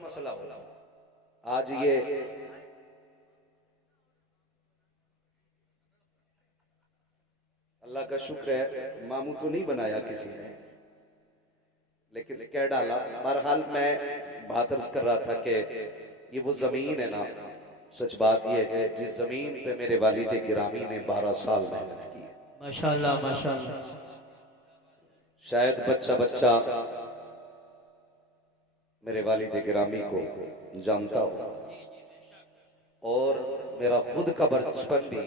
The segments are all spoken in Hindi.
मसला होता है। आज ये अल्लाह का शुक्र है, मामू तो नहीं बनाया किसी ने, लेकिन कह डाला। बहरहाल मैं बात अर्ज कर रहा था कि ये वो जमीन है ना, सच बात ये है जिस जमीन पे मेरे वालिद गिरामी ने 12 साल मेहनत की है। माशाल्लाह माशाल्लाह। शायद बच्चा बच्चा मेरे वालिद गिरामी को जानता हो, और मेरा खुद का बचपन भी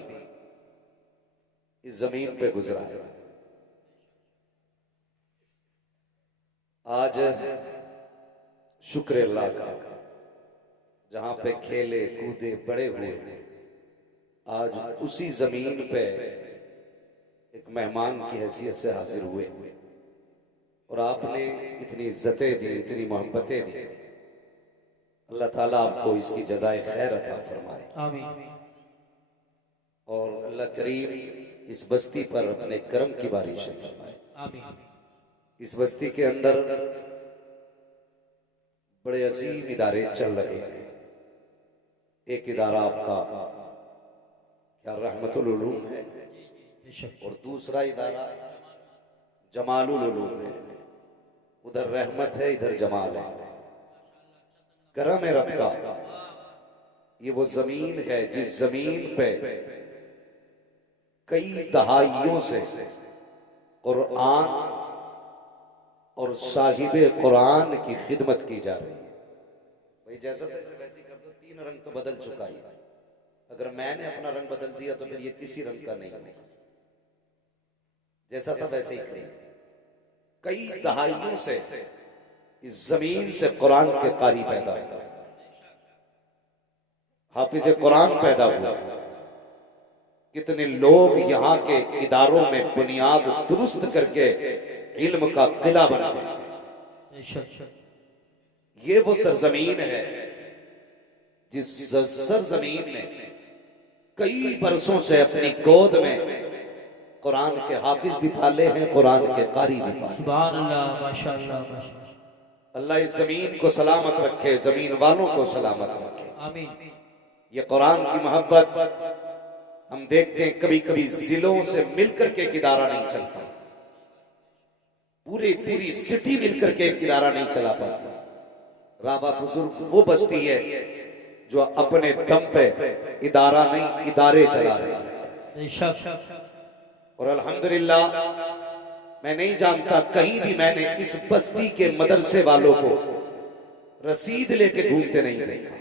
इस जमीन पे गुजरा है। आज शुक्र अल्लाह का, जहां पे खेले कूदे बड़े हुए, आज उसी जमीन पे एक मेहमान की हैसियत से हाजिर हुए, और आपने इतनी इज्जतें दी, इतनी मोहब्बतें दी। अल्लाह ताला आपको इसकी जज़ाए खैर अता फरमाए, आमीन। और अल्लाह करीम इस बस्ती पर अपने करम की बारिश फरमाए, आमीन। इस बस्ती के अंदर बड़े अजीब इदारे चल रहे हैं। एक इदारा आपका क्या रहमतुल उलूम है, और दूसरा इदारा जमालुल उलूम है। उधर रहमत है, इधर जमाल है। करम है रब का। ये वो जमीन है जिस जमीन पे कई दहाइयों से कुरान और साहिबे कुरान की खिदमत की जा रही है। भाई जैसा तैसे वैसे ही कर दो, 3 रंग तो बदल चुका ही। अगर मैंने अपना रंग बदल दिया तो फिर ये किसी रंग का नहीं होगा। जैसा था वैसे ही करिए। कई दहाइयों से इस जमीन से कुरान के कारी पैदा हुए, हाफिज कुरान पैदा हुआ। कितने लोग यहाँ के इदारों में बुनियाद दुरुस्त करके इल्म का किला बना। ये वो सरजमीन है जिस सरजमीन ने कई बरसों से अपनी गोद में कुरान के हाफिज भी पाले हैं, कुरान के कारी भी पाले। सुभान अल्लाह, माशाल्लाह माशाल्लाह। अल्लाह इस जमीन को सलामत रखे, जमीन वालों को सलामत रखे, आमीन। ये कुरान की मोहब्बत हम देखते हैं कभी कभी जिलों से मिलकर के एक इदारा नहीं चलता, पूरी सिटी मिलकर के एक इदारा नहीं चला पाता। रावा बुजुर्ग वो बस्ती है जो अपने दम पे इदारा नहीं इदारे चला रही है। और अल्हम्दुलिल्लाह मैं नहीं जानता कहीं भी मैंने इस बस्ती के मदरसे वालों को रसीद लेके घूमते नहीं देखा।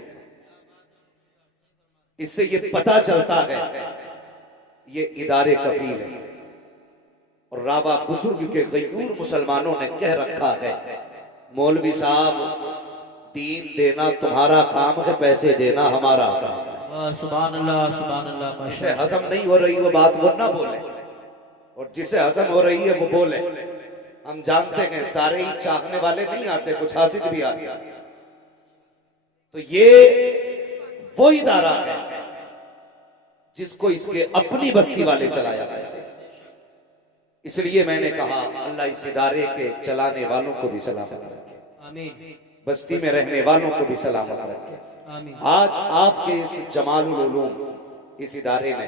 इससे ये पता चलता है ये इदारे कफील है। और रावा बुजुर्ग के गयूर मुसलमानों ने कह रखा है, मौलवी साहब दीन देना तुम्हारा काम है, पैसे देना हमारा काम है। सुभान अल्लाह सुभान अल्लाह। जिसे हजम नहीं हो रही वो बात वो ना बोले, और जिसे हजम हो रही है वो बोले। हम जानते हैं सारे ही चाहने वाले नहीं आते, कुछ हासिद भी आते। तो ये वो इदारा है जिसको इसके अपनी बस्ती वाले चलाया करते। इसलिए मैंने कहा अल्लाह इस इदारे के चलाने वालों को भी सलामत रखे, आमीन। बस्ती में रहने वालों को भी सलामत रखे, आमीन। आज आपके इस जमालुल उलूम इस इदारे ने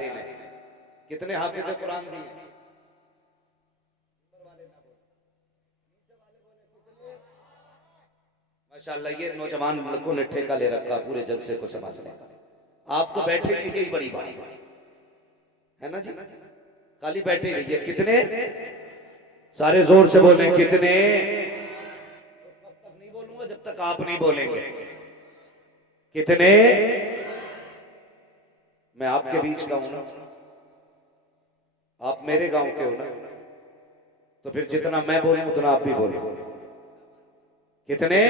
कितने हाफिज कुरान दिए? माशाअल्लाह ये नौजवान लड़कों ने ठेका ले रखा पूरे जलसे को संभालने का। आप तो बैठे रहिए, यही बड़ी बात है ना जी। खाली बैठे रहिए। कितने? सारे जोर से बोलें कितने? तब तक नहीं बोलूंगा जब तक आप नहीं बोलेंगे। कितने? मैं आपके बीच का हूं ना, आप मेरे गांव के हो ना, तो फिर जितना मैं बोलूं उतना आप भी बोलो। कितने?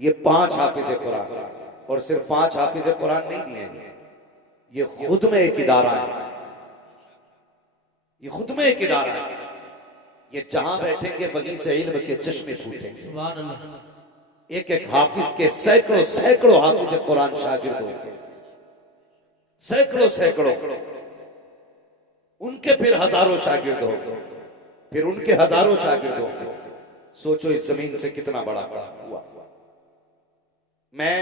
ये 5 हाफिज कुरान, और सिर्फ 5 हाफिज कुरान नहीं दिए, ये खुद में एक इदारा है। ये खुद में एक इदारा है। ये जहां बैठेंगे वहीं से इल्म के चश्मे फूटेंगे। सुभान अल्लाह। एक एक हाफिज के सैकड़ों सैकड़ों हाफिज कुरान शागिर्द होंगे, सैकड़ों सैकड़ों। उनके फिर हजारों शागिर्द होंगे, फिर उनके हजारों शागिर्द होंगे। सोचो इस जमीन से कितना बड़ा काम हुआ। मैं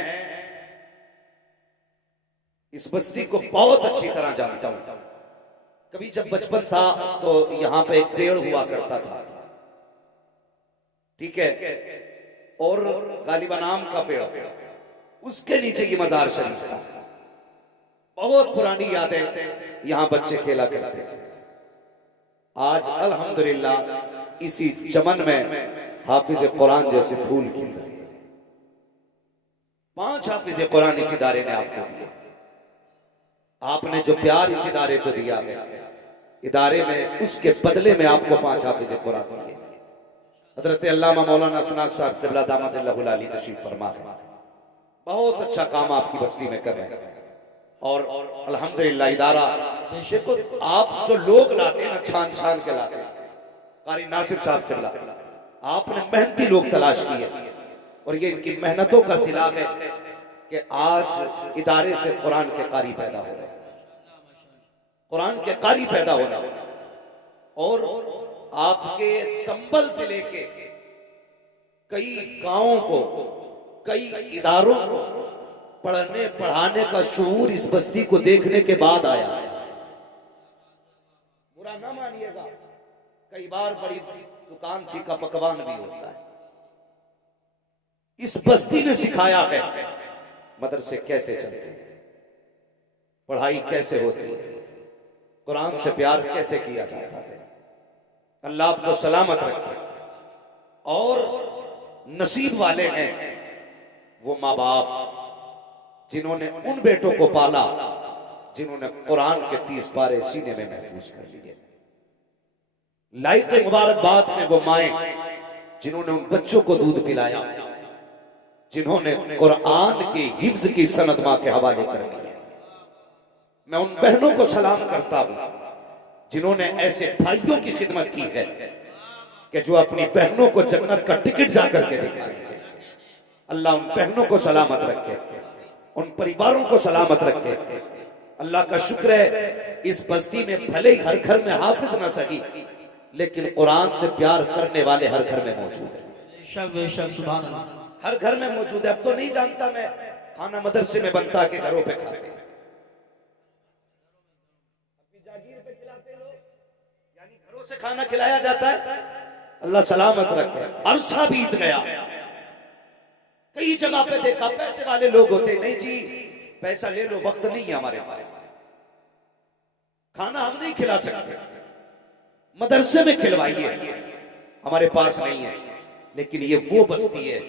इस बस्ती को बहुत अच्छी तरह जानता हूं। कभी जब बचपन था तो यहां पे एक पेड़ हुआ करता था, ठीक है, और गालिबा नाम का पेड़, उसके नीचे ये मजार शरीफ था। बहुत पुरानी यादें, यहां बच्चे खेला करते थे। आज अल्हम्दुलिल्लाह इसी चमन में हाफिज कुरान जैसे फूल खिल रहे हैं। 5 हाफिज कुरान इस इदारे ने आपको दिए। आपने जो प्यार इस इदारे को दिया है, इदारे में उसके बदले में आपको 5 हाफिज कुरान दिए। हजरत अल्लामा मौलाना सुनाद साहब क़िबला दामतुल्लाह अलैहि तशरीफ फरमा है। बहुत अच्छा काम आपकी बस्ती में कर रहे हैं और अल्हम्दुलिल्लाह इदारा, देखो आप जो लोग लाते हैं ना, छान छान के लाते हैं। कारी नासिर साहब क़िबला, आपने मेहनती लोग तलाश किए और ये इनकी मेहनतों का सिला है कि आज इदारे से कुरान के कारी पैदा हो रहे हैं, कुरान के कारी पैदा हो रहे हैं। और आपके संबल से लेके कई गांवों को, कई इदारों को पढ़ने पढ़ाने का शऊर इस बस्ती को देखने के बाद आया है। बुरा ना मानिएगा, कई बार बड़ी दुकान फीका पकवान भी होता है। इस बस्ती ने सिखाया है मदरसे कैसे चलते हैं, पढ़ाई कैसे होती है, कुरान से प्यार कैसे किया जाता है। अल्लाह आपको सलामत रखे। और नसीब वाले हैं वो माँ बाप जिन्होंने उन बेटों को पाला जिन्होंने कुरान के 30 पारे सीने में महफूज कर लिए। लाइक मुबारकबाद है वो माएं जिन्होंने उन बच्चों को दूध पिलाया, जिन्होंने कुरान की हिफ्ज की सनद मां के हवाले कर दी है। मैं उन बहनों को सलाम करता हूं जिन्होंने ऐसे भाइयों की खिदमत की है कि जो अपनी बहनों को जन्नत का टिकट जाकर के दिखाएंगे। अल्लाह उन बहनों को सलामत रखे, उन परिवारों को सलामत रखे। अल्लाह का शुक्र है इस बस्ती में भले ही हर घर में हाफिज ना सही, लेकिन कुरान से प्यार करने वाले हर घर में मौजूद है। बेशक बेशक, सुभान अल्लाह। हर घर में मौजूद है। अब तो नहीं जानता मैं, खाना मदरसे में बनता के घरों पे खाते हैं, अपनी जागीर पे खिलाते लोग, यानी घरों से खाना खिलाया जाता है। अल्लाह सलामत रखे। अरसा बीत गया, कई जगह पे देखा पैसे वाले लोग होते, नहीं जी पैसा ले लो, वक्त नहीं है हमारे पास, खाना हम नहीं खिला सकते, मदरसे में खिलवाइए, हमारे पास नहीं है। लेकिन ये वो बस्ती है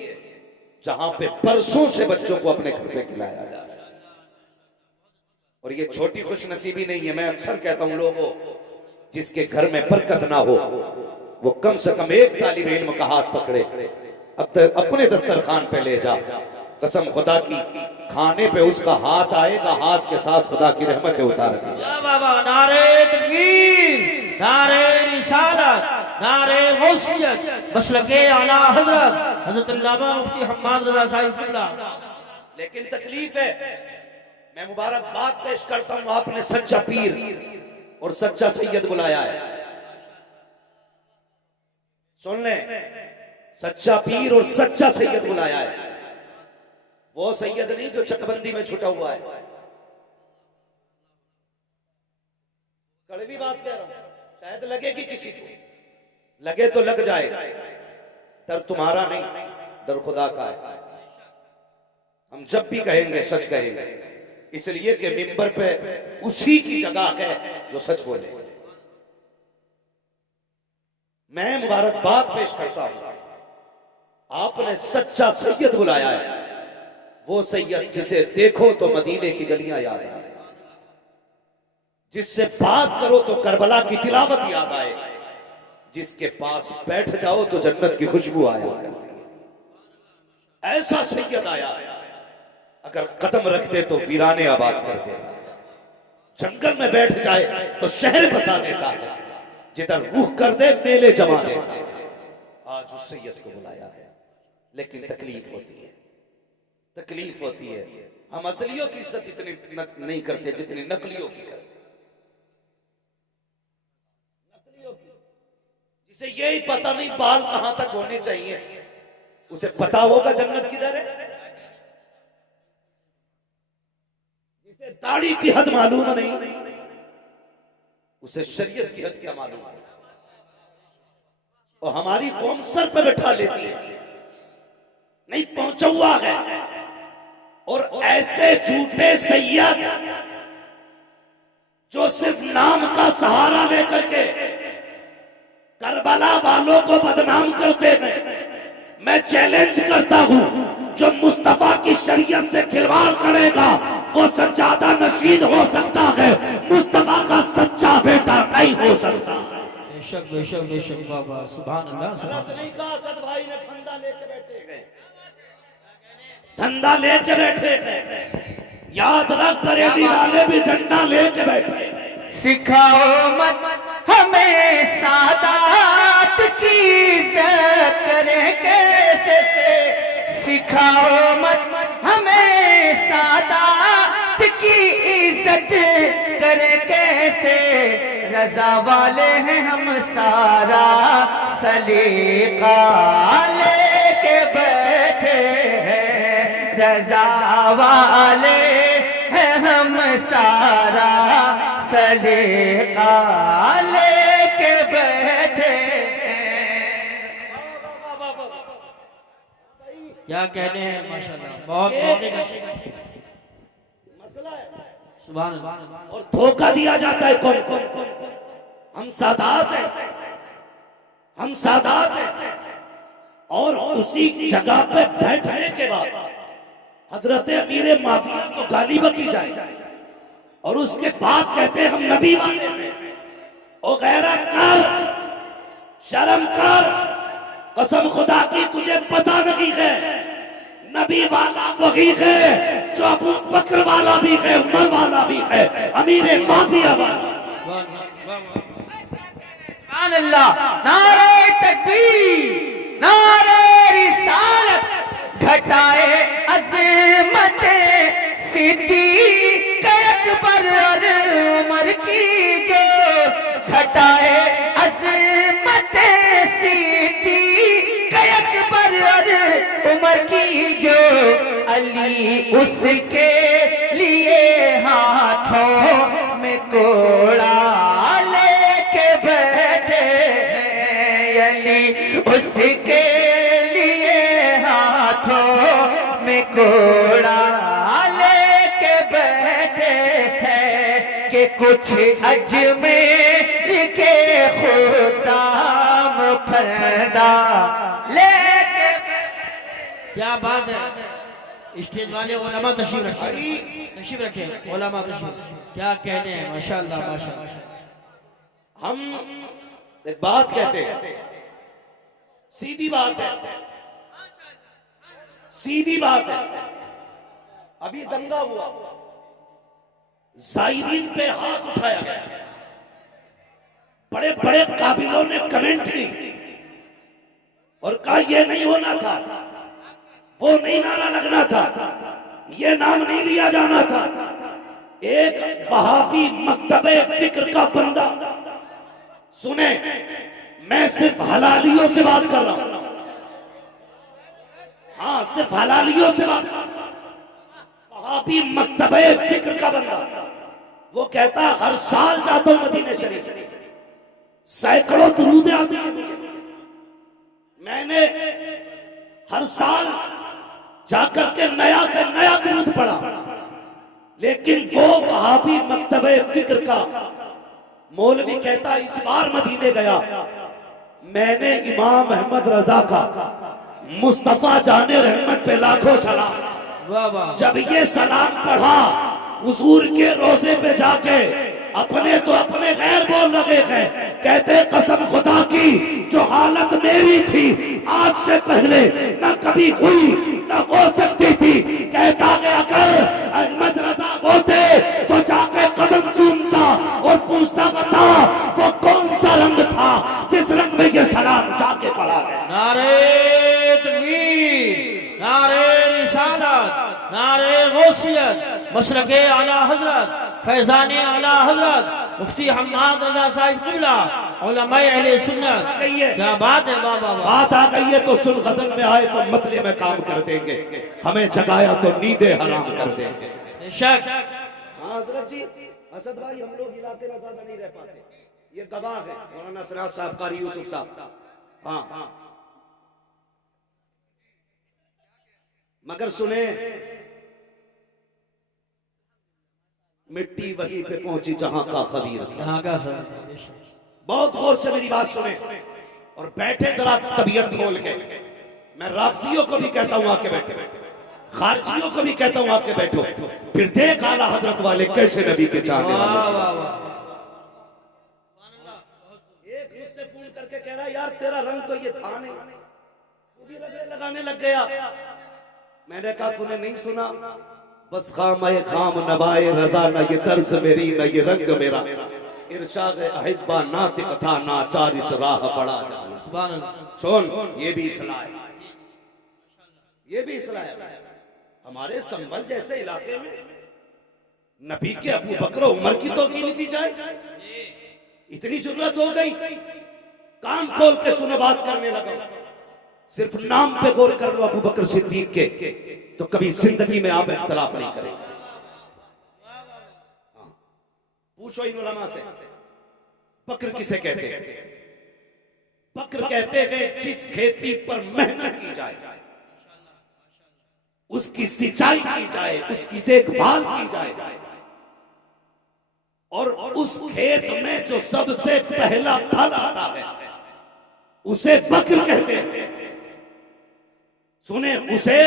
जहां पे बरसों से बच्चों को अपने घर पे खिलाया जा रहा है। और ये छोटी खुशनसीबी नहीं है। मैं अक्सर कहता हूं लोगों, जिसके घर में बरकत ना हो वो कम से कम एक तालिब इल्म का हाथ पकड़े, अब तक अपने दस्तरखान पे ले जा। कसम खुदा की, खाने पे उसका हाथ आएगा, हाथ के साथ खुदा की रहमतें उतार दी। बाबा नारे तकबीर, नारे रिसालत, नारे गौसियत, मसलके आला हजरत हजरत अल्लामा मुफ्ती हम्माद रजा साहिब क़िबला। लेकिन तकलीफ है, मैं मुबारकबाद पेश करता हूं, आपने सच्चा पीर और सच्चा सैयद बुलाया है। सुन ले, सच्चा पीर और सच्चा सैयद बुलाया है। वो सैयद नहीं जो चकबंदी में छुटा हुआ है। कड़वी बात कह रहा हूं, शायद लगेगी किसी को, लगे तो लग जाए। डर तुम्हारा नहीं, डर खुदा का है। हम जब भी कहेंगे सच कहेंगे, इसलिए कि मिंबर पे उसी की जगह है जो सच बोले। मैं मुबारकबाद पेश करता हूं, आपने सच्चा सैयद बुलाया है। वो सैयद जिसे देखो तो मदीने की गलियां याद आए, जिससे बात करो तो करबला की तिलावत याद आए, जिसके पास बैठ जाओ तो जन्नत की खुशबू आया करती है। ऐसा सैयद आया है, अगर कदम रखते तो वीराने आबाद कर देता है, जंगल में बैठ जाए तो शहर बसा देता है, जिधर रुख कर दे मेले जमा देता है। आज उस सैयद को बुलाया है, लेकिन तकलीफ होती है, तकलीफ होती है। हम असलियों की इज्जत इतनी नहीं करते जितनी नकलियों की करते। नकलियों की, जिसे यही पता नहीं बाल कहां तक होने चाहिए, उसे पता होगा जन्नत किधर है। दाढ़ी की हद मालूम नहीं, उसे शरीयत की हद क्या मालूम है। और हमारी कौम सर पे बैठा लेती है, नहीं पहुंचा हुआ है। और ऐसे झूठे सैयद जो सिर्फ नाम का सहारा लेकर के करबला वालों को बदनाम करते हैं, मैं चैलेंज करता हूं, जो मुस्तफा की शरीयत से खिलवाड़ करेगा वो सज्जादा नशीद हो सकता है, मुस्तफा का सच्चा बेटा नहीं हो सकता। बेशक बेशक बेशक बाबा, सुभान अल्लाह सुभान अल्लाह। नहीं कहा असद भाई ने धंधा लेके बैठे गए, धंधा लेके बैठे गए। याद रख बरेली वाले भी डंडा लेके बैठे। सिखाओ मत हमें सादात की इज्जत करे कैसे, सिखाओ मत हमें सादात की इज्जत करे कैसे। रजा वाले हैं हम सारा सलीका लेके बैठे हैं, रजा वाले हैं हम सारा सलीका लेके बैठे हैं। क्या कहने हैं माशाल्लाह, बहुत मौके का शेर। मसला है सुभान अल्लाह। और धोखा दिया जाता है कौन कौन। हम सादात हैं, हम सादात हैं। और उसी जगह पे बैठने के बाद हजरत अमीर माफिया को गाली बकी जाए और उसके बाद कहते हैं हम नबी वाले हैं। ओ गैरत कर, शर्म कर, कसम खुदा की तुझे पता नहीं है, नबी वाला वही है जो अबू बकर वाला भी है, उमर वाला भी है, अमीर माफिया वाला। सुभान अल्लाह। नारे तकबीर, नारे रिसालत, घटाए अज़मत सिद्दीक़ अकबर और उमर की जो, घटाए अज़मत सिद्दीक़ अकबर और उमर की जो। अली उसके लिए हाथों में कोड़ा लेके बैठे हैं, अली उसके लिए हाथों में कोड़ा लेके बैठे हैं। कि कुछ अजमेर के खुदाम फरदा लेके। क्या बात है। स्टेज वाले उलमा तशरीफ रखे, तशरीफ रखे, उलमा तशरीफ। क्या कहने हैं माशाल्लाह माशाल्लाह। हम एक बात कहते हैं, सीधी बात है, सीधी बात है। अभी दंगा हुआ, जायरीन पे हाथ उठाया गया, बड़े बड़े काबिलों ने कमेंट की और कहा यह नहीं होना था, वो नहीं नारा लगना था, ये नाम नहीं लिया जाना था। एक वहाबी मकतबे फिक्र का बंदा, सुने मैं सिर्फ हलालियों से बात कर रहा हूं, हाँ सिर्फ हलालियों से बात। वहाबी मकतबे फिक्र का बंदा, वो कहता हर साल जाता हूं मदीने शरीफ, सैकड़ों दुरूद आते हैं, मैंने हर साल जाकर के नया से नया दुरूद पढ़ा, लेकिन वो वहाबी मकतबे फिक्र का मौलवी कहता इस बार मदीने गया, मैंने इमाम अहमद रजा का मुस्तफा जाने रहमत पे लाखों सलाम, जब ये सलाम पढ़ा हुजूर के रोजे पे जाके अपने तो अपने गैर बोल रहे हैं, कहते कसम खुदा की जो हालत मेरी थी आज से पहले न कभी हुई न हो सकती थी। कहता है अगर अहमद रजा होते तो जाके कदम चूमता और पूछता बता वो कौन सा रंग था जिस रंग में ये सलाम जाके पढ़ा गया। नारे तकबीर, नारे रिसालत, नारे गौसियत, मशरक़े आला हजरत, फैज़ाने आला हजरत मुफ्ती हम्माद रज़ा साहिब क़िबला, उलमाए अहले सुन्नत। क्या बात है बाबा। बात आ गई है तो सुन, गजल में आए तो मतले में काम कर देंगे, हमें जगाया तो नींदे हराम कर देंगे। बेशक हाँ हजरत जी, असद भाई हम लोग इलाके में ज्यादा नहीं रह पाते, ये गवाह है मौलाना सिराज साहब, कारी यूसुफ साहब। हाँ मगर सुने, मिट्टी वहीं पे पहुंची जहां का खबीर था। यहाँ का खबीर। बहुत गौर से मेरी बात सुने और बैठे जरा तबीयत खोल के। मैं राफजियों को भी कहता हूं आके बैठो, खारजियों को भी कहता हूं आके बैठो, फिर देख आला हजरत वाले कैसे नबी के चाहने वाले। एक मुझसे फोन करके कह रहा यार तेरा रंग तो ये था नहीं, तू भी रंग लगाने लग गया। मैंने कहा तूने नहीं सुना, बस खामाए खाम नवाए रजा, ना ये तर्ज मेरी ना ये रंग मेरा, इरशाद अहिब्बा नातिक था नाचार इस राह पड़ा जाना। सुभान अल्लाह। सुन, ये भी इस्लाह है, ये भी इस्लाह है। हमारे संभल जैसे इलाके में नबी के अबू बकर उमर की तौकील की जाए, इतनी जरूरत हो गई। कान खोल के सुनो, बात करने लगा। सिर्फ नाम पे गौर कर लो अबू बकर सिद्दीक के, तो कभी जिंदगी में आप इख्तलाफ नहीं करेंगे। पूछो इन उलमा से, बकर किसे कहते हैं? बकर कहते हैं जिस खेती पर मेहनत की जाए, उसकी सिंचाई की जाए, उसकी देखभाल की जाए, और उस खेत में जो सबसे पहला फल आता है उसे बकर कहते हैं। सुने, उसे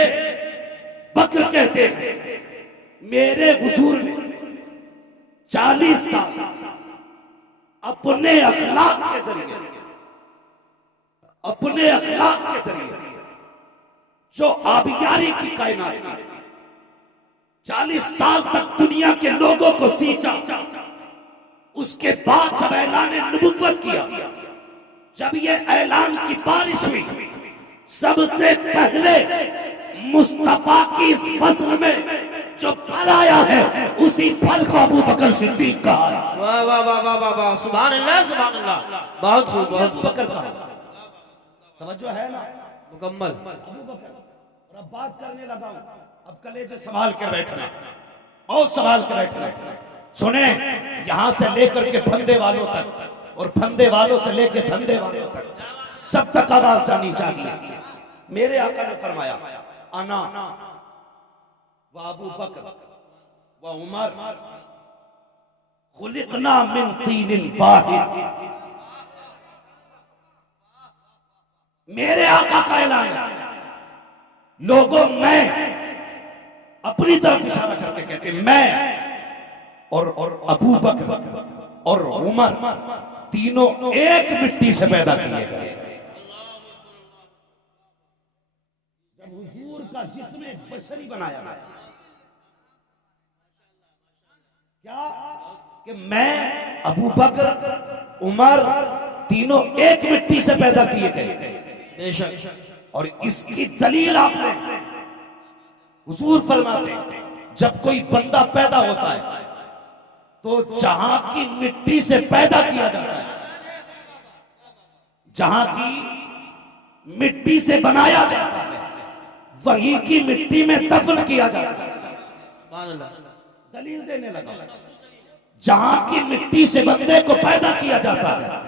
बकर कहते हैं। मेरे हुजूर ने 40 साल अपने अखलाक के जरिए, अपने अखलाक के जरिए जो आबियारी की कायनात की, 40 साल तक दुनिया के लोगों को सींचा। उसके बाद जब ऐलान नबुव्वत किया, जब ये ऐलान की बारिश हुई, सबसे पहले मुस्तफा की इस फसल में जो फल आया है, उसी फल को अबू बकर सिद्दीक कहा। वाह वाह वाह वाह वाह वाह, सुभान अल्लाह सुभान अल्लाह। बहुत खूब, बहुत अबू बकर कहा। तवज्जो है ना? मुकम्मल। अबू बकर। और अब बात करने लगा हूं, अब कलेजे संभाल कर बैठना, बहुत संभाल कर बैठना। सुने, यहां से लेकर के फंदे वालों तक और फंदे वालों से लेकर धंधे वालों तक सब तक आवाज जानी चाहिए। मेरे आका ने फरमाया, अना व अबू बकर व उमर खुलिकना मिन तीनिन वाहिद। मेरे आका का ऐलान है। लोगों, मैं अपनी तरफ इशारा करके कहते, मैं और अबू बकर और उमर तीनों एक मिट्टी से पैदा किए गए। जब हुजूर का जिस्म बशरी बनाया गया, क्या कि मैं, अबू बकर, उमर तीनों एक मिट्टी से पैदा किए गए। बेशक। और इसकी दलील आपने, हुजूर फरमाते, जब कोई बंदा पैदा होता है तो जहां की मिट्टी से पैदा किया जाता है, जहां की मिट्टी से बनाया जाता है, वही की मिट्टी में दफन किया जाता है। सुभान अल्लाह। दलील देने लगा। जहां की मिट्टी से बंदे को पैदा किया जाता है,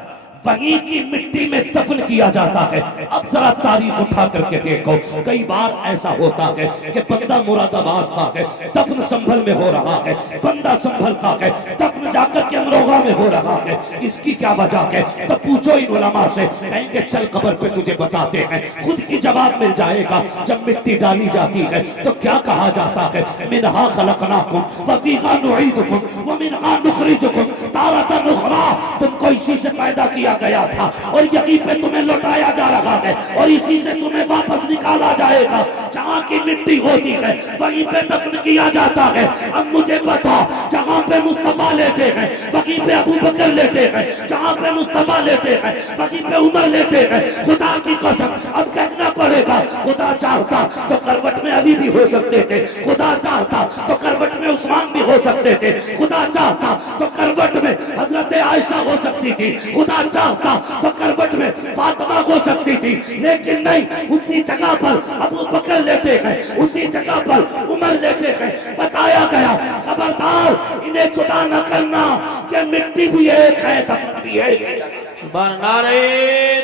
वहीं की मिट्टी में दफन किया जाता है। अब जरा तारीख उठा करके देखो, कई बार ऐसा होता है कि बंदा मुरादाबाद का है, दफन संभल में हो रहा है, बंदा संभल का है, दफन जाकर के अमरोहा में हो रहा है। इसकी क्या वजह है? तो पूछो इन उलमा से, कहेंगे चल कब्र पे तुझे बताते हैं, खुद ही जवाब मिल जाएगा। जब मिट्टी डाली जाती है तो क्या कहा जाता है? मिनहा खलकनाकुम व फीहा नुईदुकुम व मिनहा नुखरिजुकुम तारतन उखरा। तुमको इसी से पैदा किया गया था और यहीं पे तुम्हें लौटाया जा रहा है और इसी से तुम्हें वापस निकाला जाएगा। जहां की मिट्टी होती है वहीं पे दफन किया जाता है। अब मुझे बता, जहां पे मुस्तफा लेते हैं वहीं पे अबू बकर लेते हैं, जहां पे मुस्तफा लेते हैं वहीं पे उमर लेते हैं। खुदा की कसम, अब कहना पड़ेगा, खुदा चाहता तो करवट में अली भी हो सकते थे, खुदा चाहता तो करवट में उस्मान भी हो सकते थे, खुदा चाहता तो करवट में हजरत आयशा हो सकती थी, खुदा चाहता तो करवट में फातिमा हो सकती थी। लेकिन नहीं, उसी जगह पर अबू बकर लेते हैं, उसी जगह पर उमर लेते हैं। बताया गया, खबरदार ये जुदा न करना कि मिट्टी भी एक है, दफन भी एक है। सुभान नारे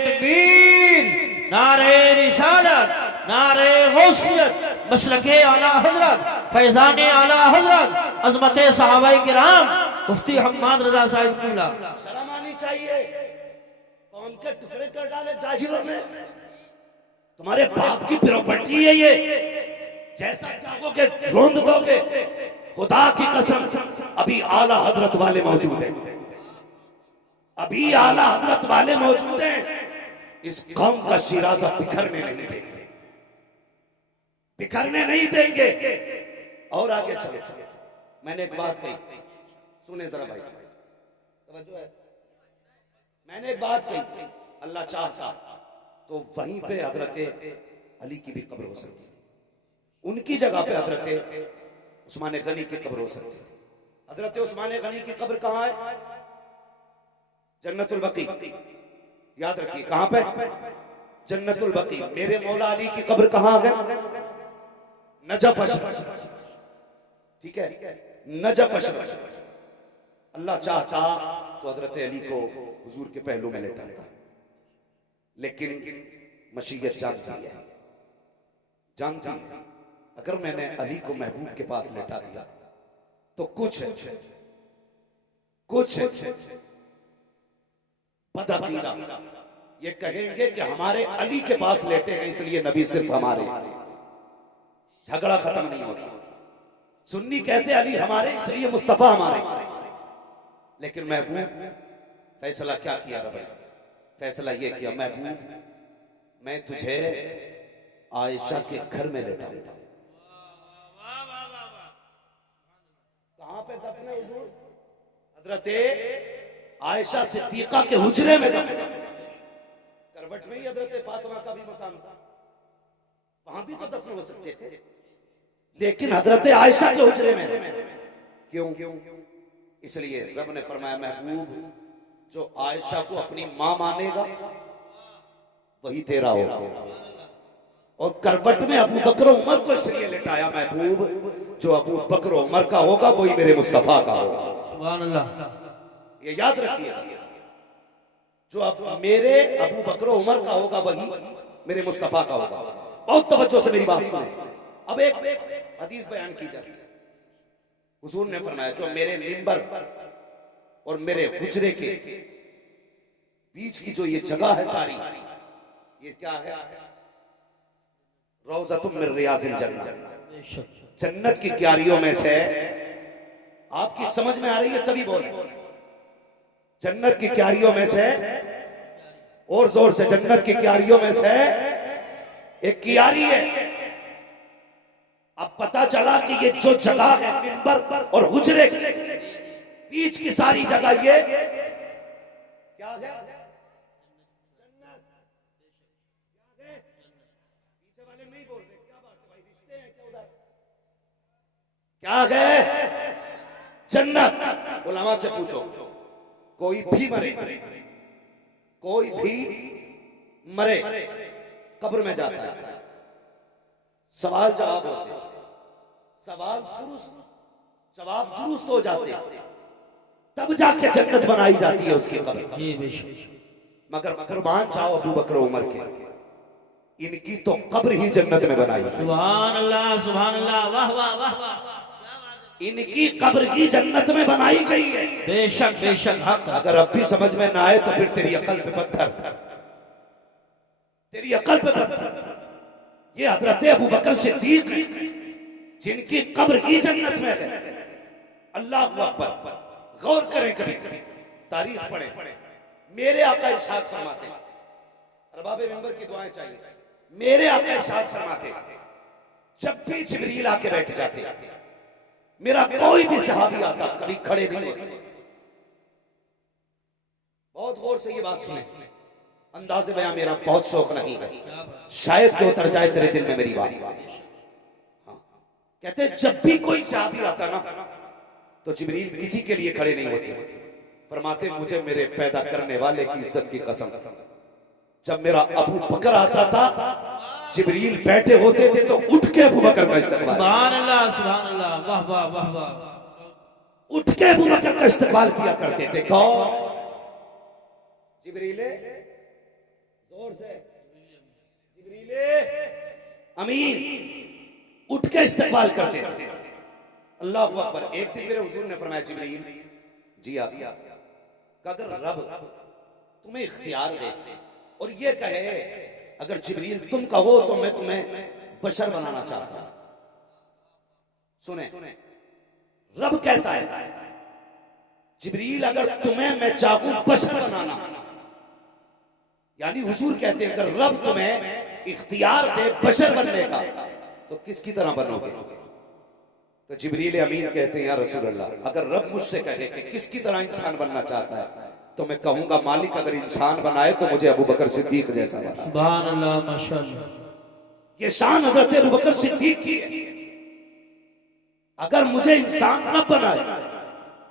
तकबीर, नारे रिसालत, नारे गौसियत, मसलके आला हजरत, फैजाने आला हजरत, अजमते सहाबाए किराम, मुफ्ती हम्माद रजा साहिब कुला। शर्म आनी चाहिए। कौन के टुकड़े कर डाले जाहिरों ने। तुम्हारे बाप की प्रॉपर्टी है ये, जैसा चाहोगे रोंद दोगे। खुदा की कसम अभी आला हजरत वाले मौजूद हैं, अभी आला हजरत वाले मौजूद हैं। इस कौम का शिराजा बिखरने नहीं देंगे, बिखरने नहीं देंगे। और आगे चलो, मैंने एक बात कही, सुने जरा भाई, तवज्जो है। मैंने एक बात कही, अल्लाह चाहता तो वहीं पे हजरत अली की भी कब्र हो सकती थी, उनकी जगह पे हजरत उस्मान गनी की कब्र हो सकती थी। हजरत उस्मान गनी की कब्र कहां है? जन्नतुल बकी। याद रखिए कहां पे? जन्नतुल बकी। मेरे मौला अली की कब्र कहां है? नजफ अशरफ। ठीक है, नजफ अशरफ। अल्लाह चाहता तो हजरत अली को हुजूर के पहलू में लेटाता, लेकिन मशीयत जानती है, जानती है अगर मैंने अली को महबूब के पास लेटा दिया तो कुछ बदअकीदा ये कहेंगे कि हमारे अली के पास लेटे हैं इसलिए नबी सिर्फ हमारे। झगड़ा खत्म नहीं होता। सुन्नी कहते अली हमारे इसलिए मुस्तफा हमारे, लेकिन महबूब फैसला क्या किया रब ने? फैसला ये किया, महबूब मैं तुझे आयशा के घर में लेटाऊंगा। कहां पे दफन है हुजूर? हजरत आयशा सिद्दीका के हुजरे में दफन। करवट में ही हजरत फातिमा का भी मकाम था, वहां भी तो दफन हो सकते थे, लेकिन हजरत आयशा के हुजरे में क्यों? इसलिए रब ने फरमाया महबूब जो आयशा को अपनी मां मानेगा वही तेरा होगा। और करवट में अबू बकर उमर को इसलिए लेटाया महबूब जो अबू बकर उमर का होगा वही मेरे मुस्तफा का होगा। सुभान अल्लाह। ये याद रखिएगा, जो अब मेरे अबू बकर उमर का होगा वही मेरे मुस्तफा का होगा। बहुत तवज्जो से मेरी बात सुने। अब एक हदीस बयान की जाती है, हुजूर ने फरमाया जो मेरे मिंबर और मेरे हुजरे के बीच की जो ये जगह है सारी, ये क्या है? रौज़तुम मिन रियाज़िल जन्नह, जन्नत की क्यारियों में से। आपकी समझ में आ रही है तभी बोले। जन्नत की क्यारियों में से, और जोर से, जन्नत की क्यारियों में से एक क्यारी है। अब पता चला कि ये जो जगह है मिंबर और हुजरे के बीच की सारी जगह ये क्या है? जन्नत। पीछे वाले नहीं बोल रहे, क्या बात है भाई? रिश्ते हैं क्या उधर? क्या है? जन्नत। उलमा से पूछो, कोई भी मरे, कोई भी मरे कब्र में जाता है, सवाल जवाब होते, सवाल दुरुस्त, जवाब दुरुस्त हो जाते, तब जाके जन्नत बनाई जाती है उसकी कब्र। मगर कुर्बान जाओ अबू बकर उमर के, इनकी तो कब्र ही जन्नत में बनाई है। सुभान अल्लाह, सुभान अल्लाह, वाह वाह वाह वाह। इनकी कब्र ही जन्नत में बनाई गई है। बेशक बेशक हक। अगर अब भी समझ में ना आए तो फिर तेरी अकल पे पत्थर, तेरी अकल पे पत्थर। ये हजरत अबू बकर सिद्दीक है जिनकी कब्र ही जन्नत में है। अल्लाह अकबर। गौर करें, कभी तारीख पढ़े। मेरे आका इरशाद फरमाते, अरबाब मिंबर की दुआएं चाहिए। मेरे आका इरशाद फरमाते, जब भी जिब्रील आके बैठ जाते, मेरा कोई भी सहाबी आता कभी खड़े नहीं होते। बहुत गौर से ये बात सुने, अंदाज़े बयां मेरा बहुत शौक नहीं है, शायद कि उतर जाए तेरे दिल में मेरी बात। हाँ, कहते जब भी कोई सहाबी आता ना तो जिब्रील किसी के लिए खड़े नहीं होते। फरमाते मुझे मेरे पैदा करने वाले की इज्जत की कसम, जब मेरा अबू बकर आता था जिब्रील बैठे होते थे तो उठ के अबू बकर का इस्तकबाल। सुभान अल्लाह, सुभान अल्लाह, वाह वाह वाह वाह। उठ के अबू बकर का इस्तकबाल किया करते थे। कौन? जिब्रील, जोर से, जिब्रील अमीन उठ के इस्तकबाल करते थे। अल्लाह अकबर। एक दिन मेरे हुजूर ने फरमाया, जिब्रील जी आप अगर रब तुम्हें इख्तियार दे और ये कहे अगर जिब्रील तुम कहो तो मैं तुम्हें बशर बनाना चाहता हूं। सुने, रब कहता है जिब्रील अगर तुम्हें मैं चाहूं बशर बनाना, यानी हुजूर कहते हैं अगर रब तुम्हें इख्तियार दे बशर बनने का तो किसकी तरह बनोगे? तो जिब्रील अमीन कहते हैं या रसूल अल्लाह अगर रब मुझसे कहे कि किसकी तरह इंसान बनना चाहता है तो मैं कहूंगा मालिक अगर इंसान बनाए तो मुझे अबू बकर सिद्दीक जैसा बना। सुभान अल्लाह, माशाअल्लाह। ये शान हजरत अबू बकर सिद्दीक की है। अगर मुझे इंसान न बनाए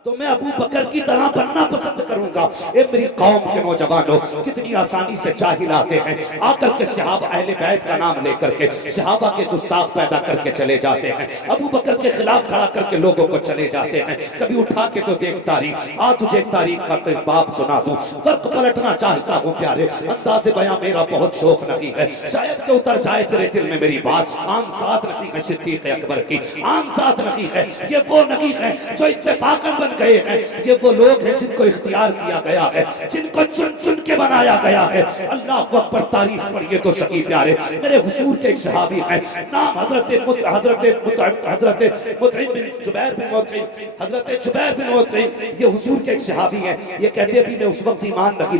तो मैं अबू बकर की तरह बनना पसंद करूंगा। ए मेरी कौम के नौजवानों, कितनी आसानी से जाहिल आते हैं, आकर के सहाबा अहले बैत का नाम लेकर के सहाबा के गुस्ताख पैदा करके चले जाते हैं, अबू बकर के खिलाफ खड़ा करके लोगों को चले जाते हैं। कभी उठा के तो देख तारीख, आ तुझे एक तारीख का कोई बाप सुना दूं। फर्क पलटना चाहता हूं प्यारे, अंदाज़े बयां मेरा बहुत शौक नहीं है, शायद के उतर जाए तेरे दिल में मेरी बात। आम साथ नहीं है सिद्दीक अकबर की, आम साथ नहीं है ये वो नहीं है जो इत्तेफाकन गए हैं, ये वो लोग हैं जिनको इख्तियार किया गया है, जिनको चुन चुन के बनाया गया है। अल्लाह को अकबर। तारीफ पढ़िए तो सही प्यारे। मेरे हुजूर के एक सहाबी हैं, नाम हजरत मुतइम बिन जुबैर बिन मुतइम, हजरत जुबैर बिन मुतइम। ये हुजूर के एक सहाबी हैं। ये कहते भी मैं उस वक्त ईमान नहीं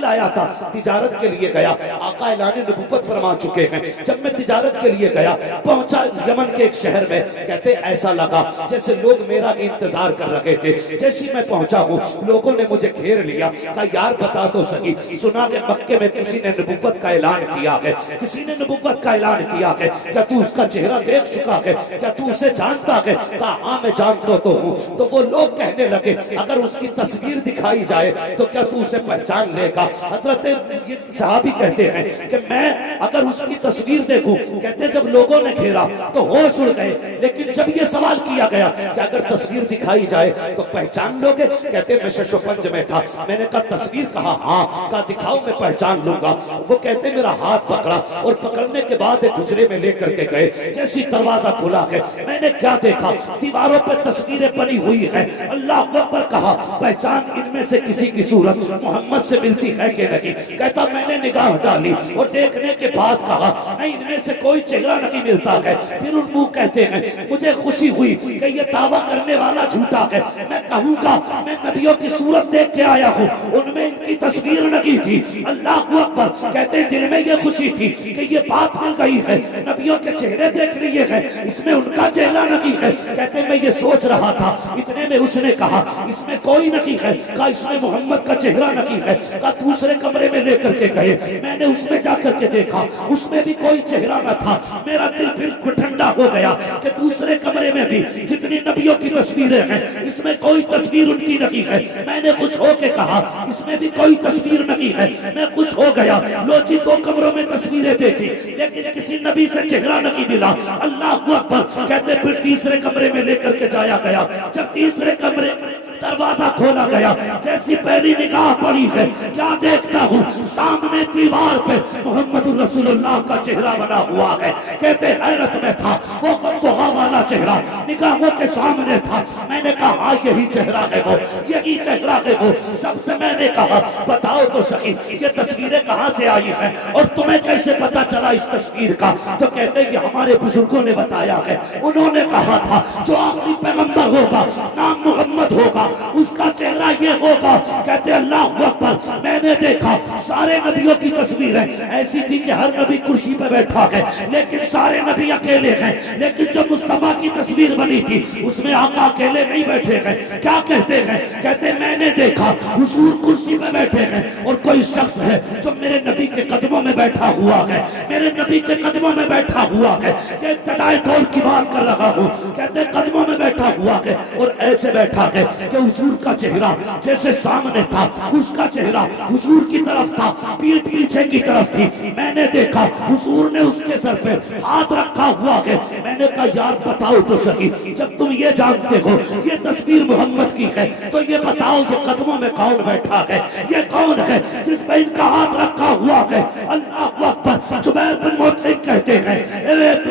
लाया था, तिजारत के लिए गया। आका ऐलान नबुव्वत फरमा चुके हैं। जब मैं तिजारत के लिए गया, पहुंचा यमन के एक शहर में, कहते ऐसा लगा जैसे लोग मेरा इंतजार कर रहे थे। जैसे मैं पहुंचा हूँ लोगों ने मुझे घेर लिया, कहा यार बता तो सही, सुना कि मक्के में किसी ने नबुव्वत का ऐलान किया है, किसी ने नबुव्वत का ऐलान किया है, क्या तू उसका चेहरा देख चुका है, क्या तू उसे जानता है? कहा हाँ मैं जानता तो हूँ। तो वो लोग कहने लगे अगर उसकी तस्वीर दिखाई जाए तो क्या तू उसे पहचान लेगा? हजरत ये सहाबी कहते हैं कि मैं अगर उसकी तस्वीर देखूं, कहते जब लोगों ने घेरा तो होश उड़ गए, लेकिन जब ये सवाल किया गया कि अगर तस्वीर दिखाई जाए तो पहचान लोगे? कहते मैं शशोपंज में था, मैंने कहा तस्वीर? कहा हाँ। कहा दिखाओ मैं पहचान लूंगा। वो कहते मेरा हाथ पकड़ा और पकड़ने के बाद एक गुजरे में लेकर के गए। जैसी दरवाजा खुला है मैंने क्या देखा, दीवारों पे तस्वीरें बनी हुई है। अल्लाह अकबर। कहा पहचान इनमें से किसी की सूरत मोहम्मद से मिलती है कि नहीं? कहता मैंने निगाह डाली और देखने के बाद कहा नहीं इनमें से कोई चेहरा नहीं मिलता है। फिर उन मुंह कहते हैं मुझे खुशी हुई कि ये दावा करने वाला झूठा है। मैं कहूंगा मैं नबियों की सूरत देख के आया हूँ, उनमें इनकी तस्वीर नहीं थी। अल्लाह अकबर। कहते दिल में ये खुशी थी कि ये बात मिल गई है, नबियों के चेहरे देख लिए हैं, इसमें उनका चेहरा नहीं है। कहते मैं ये सोच रहा था, इतने में उसने कहा इसमें कोई नहीं है। कहा इसमें मोहम्मद का चेहरा नहीं है। कहा दूसरे कमरे में लेकर के गए, मैंने उसमें जाकर के देखा, उसमें भी कोई चेहरा न था। मेरा दिल फिर ठंडा हो गया कि दूसरे कमरे में भी जितनी नबियों की तस्वीरें हैं इसमें कोई तस्वीर उनकी नहीं है। मैंने खुश होके कहा इसमें भी कोई तस्वीर नहीं है। मैं खुश हो गया। लो जी 2 कमरों में तस्वीरें देखी लेकिन किसी नबी से चेहरा नहीं मिला। अल्लाह अकबर। कहते फिर तीसरे कमरे में लेकर के जाया गया। जब तीसरे कमरे दरवाजा खोला गया, जैसी पहली निगाह पड़ी है क्या देखता हूँ सामने दीवार पे मोहम्मद रसूलुल्लाह का चेहरा बना हुआ है। कहते हैरत में था, वो बददुआ वाला चेहरा निगाहों के सामने था। मैंने कहा हाँ यही चेहरा है वो, यही चेहरा है वो। सबसे मैंने कहा बताओ तो सही ये तस्वीरें कहाँ से आई है और तुम्हें कैसे पता चला इस तस्वीर का? तो कहते ये हमारे बुजुर्गों ने बताया है। उन्होंने कहा था जो आखिरी पैगंबर होगा नाम मोहम्मद होगा उसका चेहरा ये होगा। कहते अल्लाह अकबर। मैंने देखा सारे नबियों की तस्वीरें ऐसी थी कि हर नबी कुर्सी पर बैठा है लेकिन सारे नबी अकेले हैं। लेकिन जो मुस्तफा की तस्वीर बनी थी उसमें आका अकेले नहीं बैठे हैं। क्या कहते हैं? कहते मैंने देखा हुजूर कुर्सी पर बैठे हैं और कोई शख्स है जो मेरे नबी के कदमों में बैठा हुआ है, मेरे नबी के कदमों में बैठा हुआ है। ये चटाई तोड़ की बात कर रहा हूँ। कहते कदमों में बैठा हुआ है और ऐसे बैठा है कि हुजूर का चेहरा जैसे सामने था, उसका चेहरा हुजूर की तरफ था, पीठ पीछे की तरफ थी। मैंने देखा हुजूर ने उसके सर पे हाथ रखा हुआ है। मैंने कहा यार बताओ तो सही, जब तुम ये जानते हो ये तस्वीर मोहम्मद की है, तो ये बताओ ये कदमों में कौन बैठा है, ये कौन है जिस पे इनका हाथ रखा हुआ है? अल्लाह अकबर। जुबैर बिन मुतइम कहते हैं,